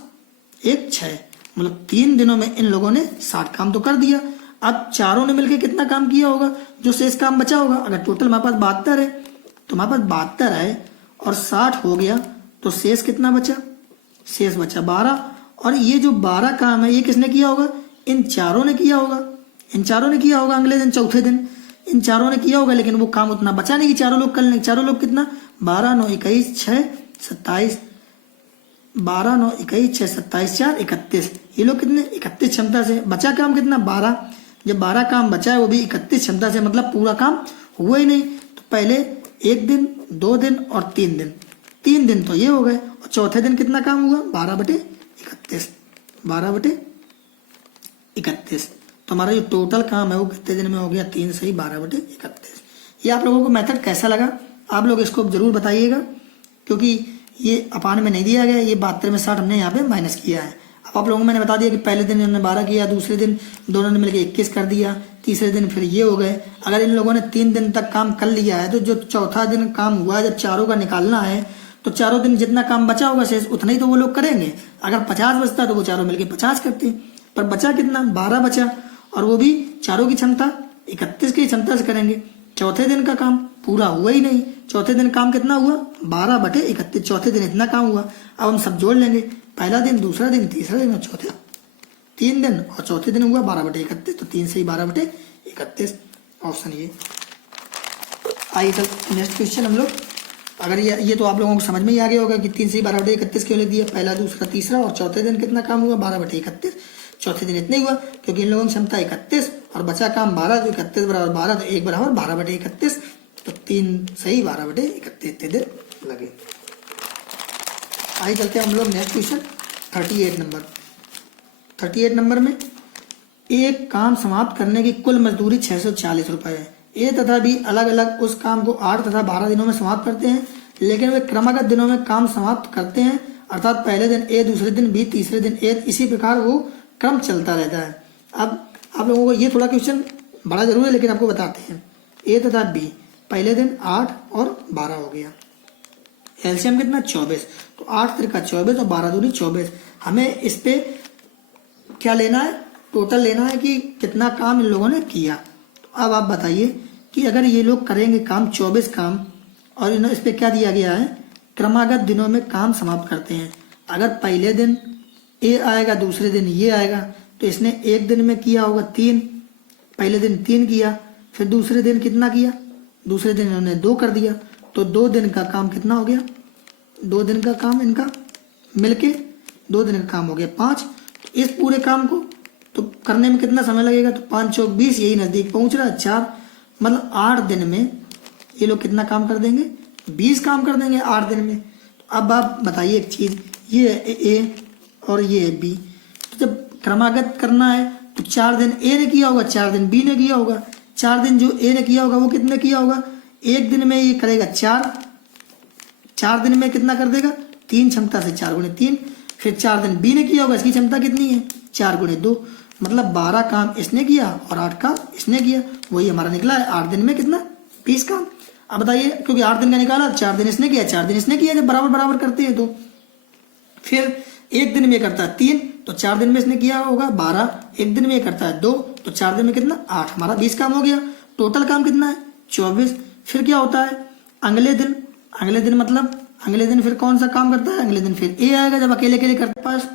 1, 6, मतलब 3 दिनों में इन लोगों ने 60 काम तो कर दिया। अब चारों ने मिलकर कितना काम किया होगा, जो शेष काम बचा होगा। अगर टोटल हमारे पास 72 है, तो हमारे पास 72 है और 60 हो गया, तो शेष कितना बचा, शेष बचा 12। और ये जो 12 काम है ये किसने किया होगा, इन चारों ने किया होगा, इन चारों ने किया होगा। अगले दिन चौथे दिन इन चारों ने किया होगा, लेकिन वो काम उतना बचा नहीं कि चारों लोग कर लेंगे। चारों लोग कितना, 12, 9, 21, 6, 27, 12, 9, 21, 6, 27, 4, 31, ये लोग कितने 31 क्षमता से। बचा काम कितना, 12। जब 12 काम बचा है वो भी 31 क्षमता से, मतलब पूरा काम हुआ ही नहीं। तो पहले 1 दिन, 2 दिन और 3 दिन, 3 दिन तो ये हो गए, और चौथे दिन कितना काम हुआ, 12/31, 12/31। तो हमारा जो टोटल काम है वो कितने दिन में हो गया, 3 से ही 12/31। ये आप लोगों को मेथड कैसा लगा, आप लोग इसको जरूर बताइएगा, क्योंकि ये अपान में नहीं दिया गया, ये 72 में 60 हमने यहाँ पे माइनस किया है। अब आप लोगों को मैंने बता दिया कि पहले दिन इन्होंने 12 किया, दूसरे दिन दोनों ने मिलकर 21 कर दिया, तीसरे दिन फिर ये हो गए। अगर इन लोगों ने 3 दिन तक काम कर लिया है, तो जो चौथा दिन काम हुआ है, जब चारों का निकालना है, तो चारों दिन जितना काम बचा होगा शेष उतना ही तो वो लोग करेंगे। अगर 50 बचता तो वो चारों मिलकर 50 करते, पर बचा कितना, 12 बचा, और वो भी चारों की क्षमता 31 की क्षमता से करेंगे। चौथे दिन का काम पूरा हुआ ही नहीं। चौथे दिन काम कितना हुआ, 12/31, चौथे दिन इतना काम हुआ। अब हम सब जोड़ लेंगे, पहला दिन, दूसरा दिन, तीसरा दिन और चौथे 3 दिन, और चौथे दिन हुआ 12/31, तो 3 से ही 12/31 ऑप्शन ये। आइए चल नेक्स्ट क्वेश्चन हम लोग, अगर ये तो आप लोगों को समझ में ही आ गया होगा कि 3 से ही 12/31 क्यों लिख दिया, पहला, दूसरा, तीसरा, और चौथे दिन कितना काम हुआ, 12/31। चौथे दिन इतने हुआ क्योंकि इन लोगों की क्षमता 31 और बचा काम 12, तो 31 बराबर 12, तो 1 बराबर 12/31, तो 3 सही 12/31 इतने दिन लगे। आइए चलते हैं हम लोग नेक्स्ट क्वेश्चन 38 नंबर। 38 नंबर में एक काम समाप्त करने की कुल मजदूरी 640 रुपये है। ए तथा बी अलग अलग उस काम को 8 तथा 12 दिनों में समाप्त करते हैं, लेकिन वे क्रमागत दिनों में काम समाप्त करते हैं, अर्थात पहले दिन ए, दूसरे दिन बी, तीसरे दिन ए, इसी प्रकार वो क्रम चलता रहता है। अब आप लोगों को ये थोड़ा क्वेश्चन बड़ा जरूर है, लेकिन आपको बताते हैं। ए तथा बी पहले दिन 8 और 12 हो गया, एलसीएम कितना 24, तो 8 त्रिका 24 और 12 दूनी 24। हमें इस पे क्या लेना है, टोटल लेना है कि कितना काम इन लोगों ने किया। तो अब आप बताइए कि अगर ये लोग करेंगे काम 24 काम, और इन्होंने इस पे क्या दिया गया है, क्रमागत दिनों में काम समाप्त करते हैं। अगर पहले दिन ए आएगा, दूसरे दिन ये आएगा, तो इसने एक दिन में किया होगा 3, पहले दिन 3 किया, फिर दूसरे दिन कितना किया, दूसरे दिन इन्होंने 2 कर दिया, तो 2 दिन का काम कितना हो गया, 2 दिन का काम इनका मिलके 2 दिन का काम हो गया 5। तो इस पूरे काम को तो करने में कितना समय लगेगा, तो 5 चौक 20, यही नजदीक पहुंच रहा है 4, मतलब 8 दिन में ये लोग कितना काम कर देंगे, 20 काम कर देंगे 8 दिन में। तो अब आप बताइए एक चीज, ये है ए और ये है बी, तो जब क्रमागत करना है तो 4 दिन ए ने किया होगा, 4 दिन बी ने किया होगा। 4 दिन जो ए ने किया होगा वो कितने किया होगा, एक दिन में ये करेगा 4 दिन में कितना कर देगा 3 क्षमता से 4 गुणे 3, फिर 4 दिन बी ने किया होगा, इसकी क्षमता कितनी है 4 गुणे 2, मतलब 12 काम इसने किया और 8 काम इसने किया, वही हमारा निकला है 8 दिन में कितना 20 काम। अब बताइए, क्योंकि 8 दिन का निकाला, 4 दिन इसने किया 4 दिन इसने किया, जब बराबर बराबर करते हैं तो फिर एक दिन में करता है 3, तो 4 दिन में इसने किया होगा 12, एक दिन में करता है 2, तो 4 दिन में कितना 8, हमारा 20 काम हो गया। टोटल काम कितना है 24। फिर क्या होता है अगले दिन मतलब अगले दिन फिर कौन सा काम करता है, अगले दिन फिर ए आएगा, जब अकेले अकेले करते पास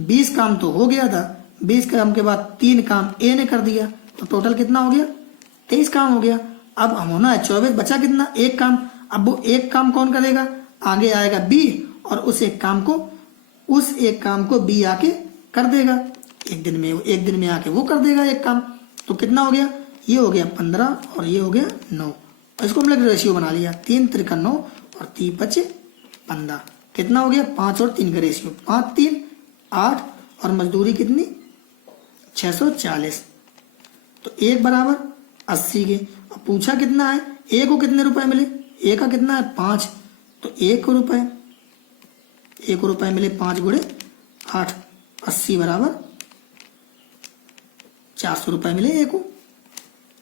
20 काम तो हो गया था, 20 काम के बाद 3 काम ए ने कर दिया, तो टोटल कितना हो गया 23 काम हो गया। अब हम होना है 24, बचा कितना एक काम, अब वो एक काम कौन करेगा, आगे आएगा बी और उस एक काम को बी आके कर देगा, एक दिन में आके वो कर देगा एक काम, तो कितना हो गया, ये हो गया 15 और ये हो गया 9, इसको हम लोग रेशियो बना लिया, 3 त्रिका 9 और 3 पचे 15, कितना हो गया 5 और 3 का रेशियो, 5 3 8 और मजदूरी कितनी 640, तो 1 बराबर 80 के। अब पूछा कितना है, ए को कितने रुपए मिले, ए का कितना है 5, तो 1 रुपए मिले 5 गुणे 8, 80 बराबर 400 रुपए मिले ए को।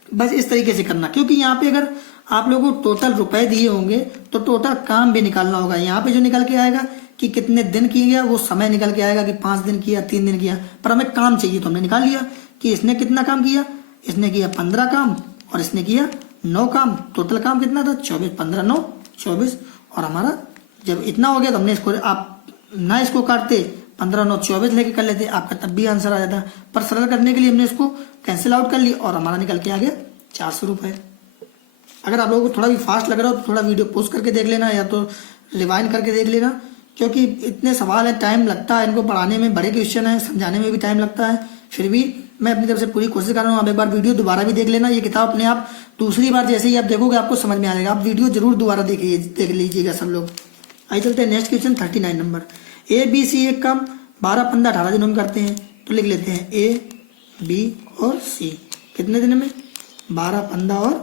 बस इस तरीके से करना, क्योंकि यहाँ पे अगर आप लोगों को टोटल रुपए दिए होंगे तो टोटल काम भी निकालना होगा। यहाँ पे जो निकल के आएगा कि कितने दिन किया गया, वो समय निकल के आएगा कि 5 दिन किया 3 दिन किया, पर हमें काम चाहिए तो हमने निकाल लिया कि इसने कितना काम किया, इसने किया 15 काम और इसने किया 9 काम, टोटल काम कितना था 24, 15 9 24, और हमारा जब इतना हो गया तो हमने इसको, आप ना इसको काटते 15 9 24 लेके कर लेते, आपका तब भी आंसर आ जाता, पर सरल करने के लिए हमने इसको कैंसिल आउट कर लिया और हमारा निकल के आ गया 400 रुपए। अगर आप लोगों को थोड़ा भी फास्ट लग रहा हो तो थोड़ा वीडियो पॉज करके देख लेना या तो रिवाइंड करके देख लेना, क्योंकि इतने सवाल है, टाइम लगता है इनको पढ़ाने में, बड़े क्वेश्चन है, समझाने में भी टाइम लगता है, फिर भी मैं अपनी तरफ से पूरी कोशिश कर रहा हूँ। आप एक बार वीडियो दोबारा भी देख लेना, ये किताब अपने आप दूसरी बार जैसे ही आप देखोगे आपको समझ में आ जाएगा, आप वीडियो जरूर दोबारा देख लीजिएगा सब लोग। आइए चलते हैं नेक्स्ट क्वेश्चन 39 नंबर। ए बी सी एक काम 12 15 18 दिनों में करते हैं, तो लिख लेते हैं ए बी और सी कितने दिन में 12 15 और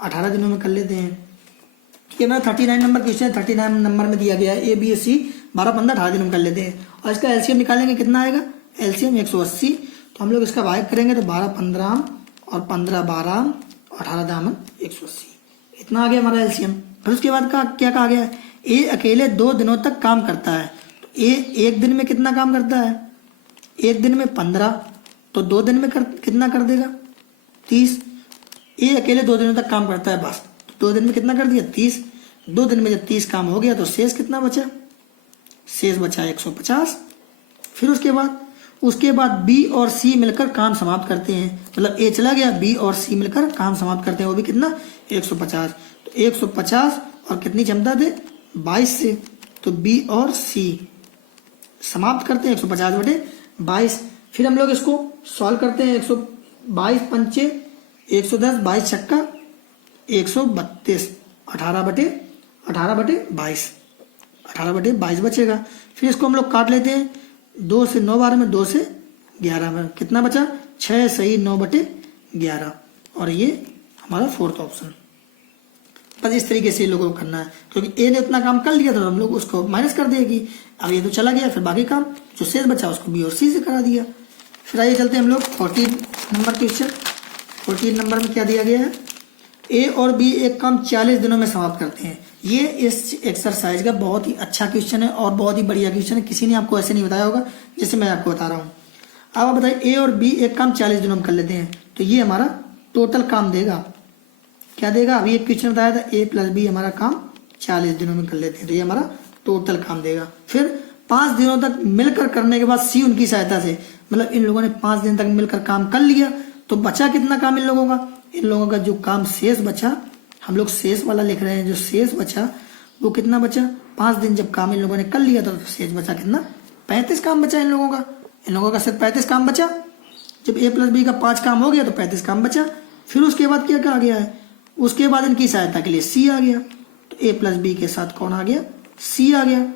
18 दिनों में कर लेते हैं। ठीक है ना, 39 नंबर क्वेश्चन 39 नंबर में दिया गया है ए बी और सी 12 15 18 दिनों में कर लेते हैं, और इसका एलसीएम निकालेंगे, कितना आएगा एलसीएम 180, तो हम लोग इसका भाग करेंगे तो 12 15 और 15 12 18 दामन 180, इतना आ गया हमारा एलसीएम। फिर उसके बाद का क्या कहा गया है, ए अकेले 2 दिनों तक काम करता है, तो ए एक दिन में कितना काम करता है, एक दिन में 15, तो 2 दिन में कितना कर देगा 30, ए अकेले 2 दिनों तक काम करता है बस, तो 2 दिन में कितना कर दिया 30, 2 दिन में जब 30 काम हो गया तो शेष कितना बचा, शेष बचा 150। फिर उसके बाद बी और सी मिलकर काम समाप्त करते हैं, मतलब ए चला गया, बी और सी मिलकर काम समाप्त करते हैं, वो भी कितना 150, तो 150 और कितनी क्षमता थे 22 से, तो बी और सी समाप्त करते हैं 150 बटे 22। फिर हम लोग इसको सॉल्व करते हैं, 122 पंचे 110, 22 छक्का 132, 18 बटे 22, 18 बटे 22 बचेगा। फिर इसको हम लोग काट लेते हैं, 2 से 9 बार में 2 से 11 में कितना बचा 6 सही 9 बटे 11, और ये हमारा 4th ऑप्शन। बस इस तरीके से लोगों को करना है, क्योंकि ए ने उतना काम कर लिया तो हम लोग उसको माइनस कर देगी, अब ये तो चला गया, फिर बाकी काम जो शेष बचा उसको बी और सी से करा दिया। फिर आइए चलते हैं हम लोग 14 नंबर क्वेश्चन। 14 नंबर में क्या दिया गया है, ए और बी एक काम 40 दिनों में समाप्त करते हैं। ये इस एक्सरसाइज का बहुत ही अच्छा क्वेश्चन है और बहुत ही बढ़िया क्वेश्चन है, किसी ने आपको ऐसे नहीं बताया होगा जैसे मैं आपको बता रहा हूँ। अब आप बताइए ए और बी एक काम 40 दिनों में कर लेते हैं, तो ये हमारा टोटल काम देगा, क्या देगा, अभी एक क्वेश्चन बताया था ए प्लस बी हमारा काम 40 दिनों में कर लेते हैं, तो ये हमारा टोटल काम देगा। फिर 5 दिनों तक मिलकर करने के बाद सी उनकी सहायता से, मतलब इन लोगों ने 5 दिन तक मिलकर काम कर लिया तो बचा कितना काम इन लोगों का, इन लोगों का जो काम शेष बचा, हम लोग शेष वाला लिख रहे हैं, जो शेष बचा वो कितना बचा, 5 दिन जब काम इन लोगों ने कर लिया तो शेष बचा कितना, 35 काम बचा इन लोगों का सिर्फ 35 काम बचा। जब ए प्लस बी का 5 काम हो गया तो 35 काम बचा। फिर उसके बाद क्या क्या आ गया है, उसके बाद इनकी सहायता के लिए सी आ गया, तो ए प्लस बी के साथ कौन आ गया, सी आ गया।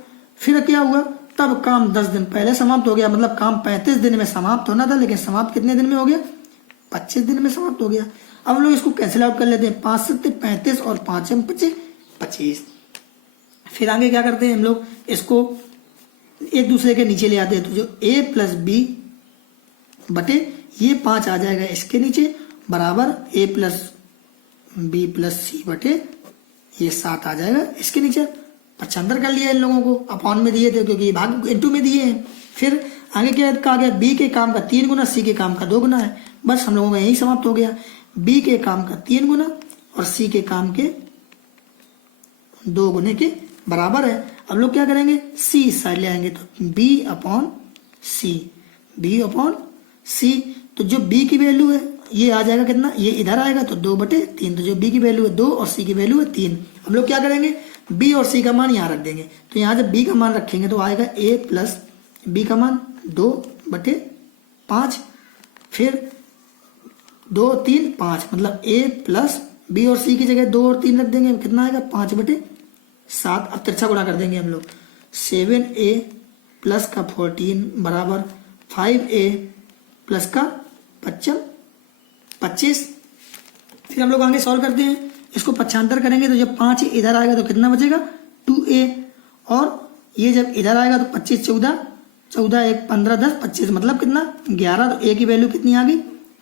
फिर क्या हुआ, तब काम 10 दिन पहले समाप्त हो गया, मतलब काम 35 दिन में समाप्त होना था लेकिन समाप्त कितने दिन में हो गया, 25 दिन में समाप्त हो गया। अब हम लोग इसको कैंसिल आउट कर लेते हैं, 5 सत्ते 35 और 5 25 25। फिर आगे क्या करते हैं हम लोग, इसको एक दूसरे के नीचे ले आते हैं, तो जो ए प्लस बी बटे ये 5 आ जाएगा इसके नीचे बराबर ए प्लस बी प्लस सी बटे ये 7 आ जाएगा इसके नीचे। पक्षांतर कर लिया इन लोगों को, अपॉन में दिए थे क्योंकि भाग इनटू में दिए हैं। फिर आगे क्या कहा गया, बी के काम का 3 गुना सी के काम का 2 गुना है, बस हम लोगों का यही समाप्त हो गया। बी के काम का 3 गुना और सी के काम के 2 गुने के बराबर है। अब लोग क्या करेंगे, सी इस साइड ले आएंगे तो बी अपॉन सी, तो जो बी की वैल्यू है ये आ जाएगा कितना, ये इधर आएगा तो 2/3, तो जो बी की वैल्यू है 2 और सी की वैल्यू है 3। हम लोग क्या करेंगे, बी और सी का मान यहाँ रख देंगे, तो यहाँ जब बी का मान रखेंगे तो आएगा ए प्लस बी का मान 2/5, फिर 2 3 5, मतलब ए प्लस बी और सी की जगह 2 और 3 रख देंगे, कितना आएगा 5/7। अब तिरछा गुणा कर देंगे हम लोग, 7a प्लस का 14 बराबर 5a प्लस का 25। फिर हम लोग आगे सॉल्व करते हैं, इसको पक्षांतर करेंगे तो जब 5 इधर आएगा तो कितना बचेगा 2a, और ये जब इधर आएगा तो 25 14 1 15 10 25, मतलब कितना 11, तो a की वैल्यू कितनी आ गई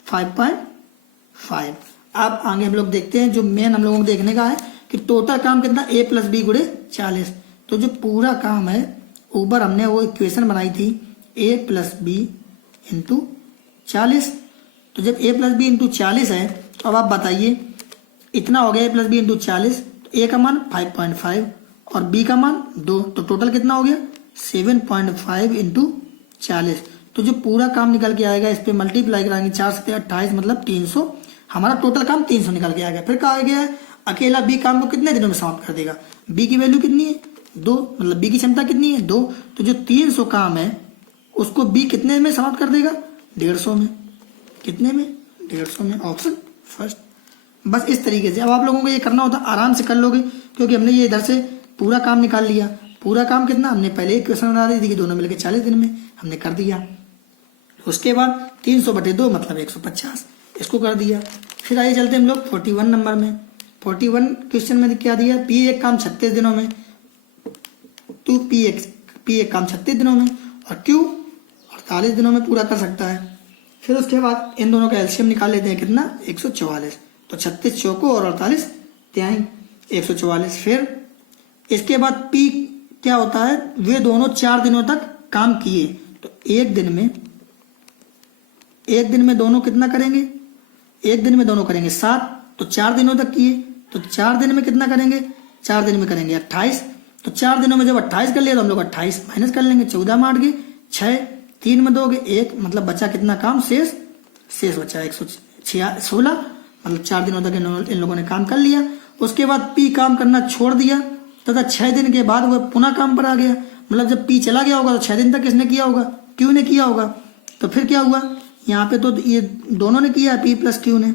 5.5। अब आगे हम लोग देखते हैं, जो मेन हम लोगों को देखने का है कि टोटल काम कितना a प्लस बी गुणे 40। तो जो पूरा काम है, ऊपर हमने वो इक्वेशन बनाई थी a प्लस बी इंटू 40, तो जब a प्लस बी इंटू 40 है तो अब आप बताइए इतना हो गया a प्लस बी इंटू 40, तो a का मान 5.5 और b का मान 2, तो टोटल कितना हो गया 7.5 इंटू 40। तो जो पूरा काम निकल के आएगा इस पे मल्टीप्लाई कराएंगे 4 से 28, मतलब 300, हमारा टोटल काम 300 निकल के आएगा। फिर कहा गया है अकेला बी काम को कितने दिनों में समाप्त कर देगा, बी की वैल्यू कितनी है 2, मतलब बी की क्षमता कितनी है 2, तो जो 300 काम है उसको बी कितने में समाप्त कर देगा 150 में, कितने में 150 में, ऑप्शन फर्स्ट। बस इस तरीके से अब आप लोगों को ये करना होता आराम से कर लोगे, क्योंकि हमने ये इधर से पूरा काम निकाल लिया। पूरा काम कितना, हमने पहले एक क्वेश्चन बना दी थी कि दोनों मिलकर 40 दिन में हमने कर दिया। उसके बाद 300/2 मतलब 150, इसको कर दिया। फिर आइए चलते हम लोग 41 नंबर में। 41 क्वेश्चन में क्या दिया, पी एक काम 36 दिनों में, तो पी एक काम 36 दिनों में और क्यू 48 दिनों में पूरा कर सकता है। फिर उसके बाद इन दोनों का एलसीएम निकाल लेते हैं, कितना 144, तो 36 चौको और 48 तिहाई 144। फिर इसके बाद पी क्या होता है, वे दोनों 4 दिनों तक काम किए, तो एक दिन में दोनों कितना करेंगे, एक दिन में दोनों करेंगे 7, तो 4 दिनों तक किए, तो 4 दिन में कितना करेंगे, 4 दिन में करेंगे 28, तो 4 दिनों में जब 28 कर लिया तो हम लोग 28 माइनस कर लेंगे, 14 में 8 गए 6, 3 में 2 गए 1, मतलब बचा कितना काम शेष बचा 116, मतलब 4 दिनों तक इन लोगों ने काम कर लिया। उसके बाद पी काम करना छोड़ दिया तथा 6 दिन के बाद वह पुनः काम पर आ गया, मतलब जब पी चला गया होगा तो 6 दिन तक किसने किया होगा, क्यू ने किया होगा। तो फिर क्या हुआ, यहाँ पे तो ये दोनों ने किया पी प्लस क्यू ने।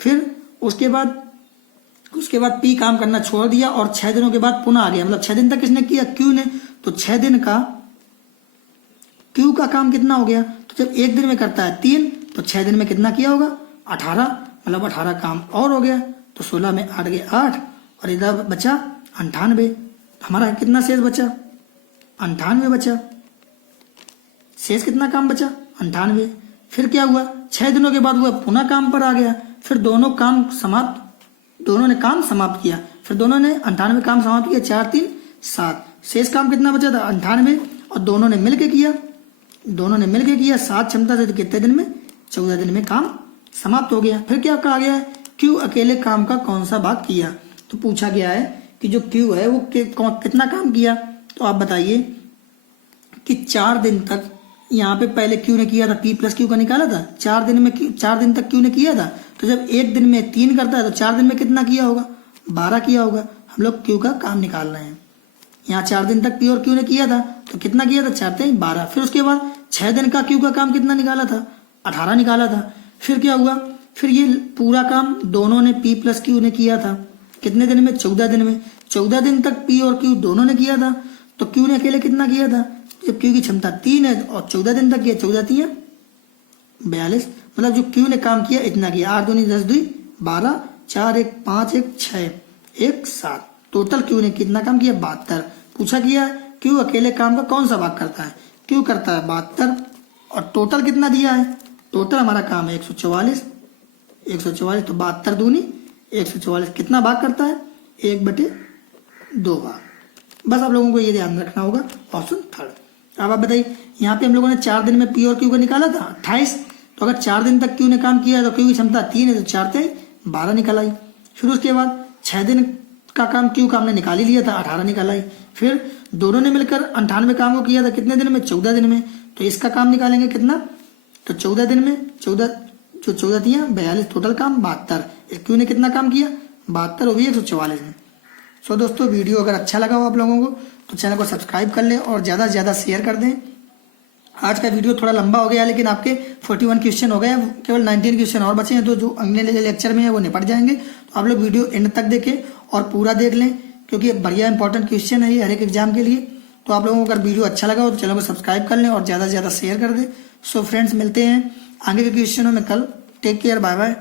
फिर उसके बाद पी काम करना छोड़ दिया और 6 दिनों के बाद पुनः आ गया, मतलब 6 दिन तक किसने किया, क्यू ने। तो 6 दिन का क्यू का काम कितना हो गया, तो जब एक दिन में करता है 3, तो 6 दिन में कितना किया होगा 18, मतलब 18 काम और हो गया, तो 16 में 8 गए 8 और इधर बचा 98, हमारा कितना शेष बचा 98 बचा, शेष कितना काम बचा 98। फिर क्या हुआ, 6 दिनों के बाद वह पुनः काम पर आ गया, फिर दोनों ने काम समाप्त किया, फिर दोनों ने 98 काम समाप्त किया, 4 3 7, शेष काम कितना बचा था 98, और दोनों ने मिलके किया 7 क्षमता से, तो कितने दिन में 14 दिन में काम समाप्त हो गया। फिर क्या कहा गया है, क्यू अकेले काम का कौन सा भाग किया, तो पूछा गया है कि जो क्यू है वो कितना काम किया, तो आप बताइए कि 4 दिन तक यहाँ पे पहले क्यू ने किया था, पी प्लस क्यू का निकाला था, 4 दिन तक क्यू ने किया था। तो जब एक दिन में 3 करता है तो 4 दिन में कितना किया होगा, 12 किया होगा। हम लोग क्यू का काम निकाल रहे हैं। यहाँ 4 दिन तक पी और क्यू ने किया था, तो कितना किया था, 4 3 12। फिर उसके बाद 6 दिन का क्यू का काम कितना निकाला था, 18 निकाला था। फिर क्या हुआ, फिर ये पूरा काम दोनों ने पी प्लस क्यू ने किया था, कितने दिन में, 14 दिन में। 14 दिन तक पी और क्यू दोनों ने किया था, तो क्यू ने अकेले कितना किया था, जब क्यू की क्षमता 3 है और 14 दिन तक किया, 14 3 42, मतलब जो क्यू ने काम किया इतना किया। 8 दूनी 10 2 12, 4 1 5 1 6 1 7, टोटल क्यू ने कितना काम किया, 72। पूछा किया क्यू अकेले काम का कौन सा भाग करता है, क्यू करता है 72, और टोटल कितना दिया है, टोटल हमारा काम है 144, 144 तो 72 दूनी 144 कितना भाग करता है, 1/2 भाग। बस आप लोगों को ये ध्यान रखना होगा, ऑप्शन थर्ड। अब आप बताइए, यहाँ पे हम लोगों ने 4 दिन में पी और क्यू का निकाला था 28, तो अगर 4 दिन तक क्यू ने काम किया तो क्यू की क्षमता 3 है, तो 4 3 12 निकल आई। फिर उसके बाद 6 दिन का काम क्यू का हमने निकाल ही लिया था, 18 निकल आई। फिर दोनों ने मिलकर 98 काम को किया था, कितने दिन में, 14 दिन में। तो इसका काम निकालेंगे कितना, तो 14 दिन में 14 जो 14 दिया 42, टोटल काम 72। क्यू ने कितना काम किया, 72, वो भी 144 में। सो दोस्तों, वीडियो अगर अच्छा लगा हो आप लोगों को तो चैनल को सब्सक्राइब कर लें और ज़्यादा से ज़्यादा शेयर कर दें। आज का वीडियो थोड़ा लंबा हो गया, लेकिन आपके 41 क्वेश्चन हो गए, केवल 19 क्वेश्चन और बचे हैं, तो जो अगले लेक्चर में है वो निपट जाएंगे। तो आप लोग वीडियो एंड तक देखें और पूरा देख लें, क्योंकि बढ़िया इंपॉर्टेंट क्वेश्चन है ये हर एक एग्जाम के लिए। तो आप लोगों को अगर वीडियो अच्छा लगा हो तो चैनल को सब्सक्राइब कर लें और ज़्यादा से ज़्यादा शेयर कर दें। सो फ्रेंड्स, मिलते हैं आगे के क्वेश्चनों में कल। Take care, bye bye.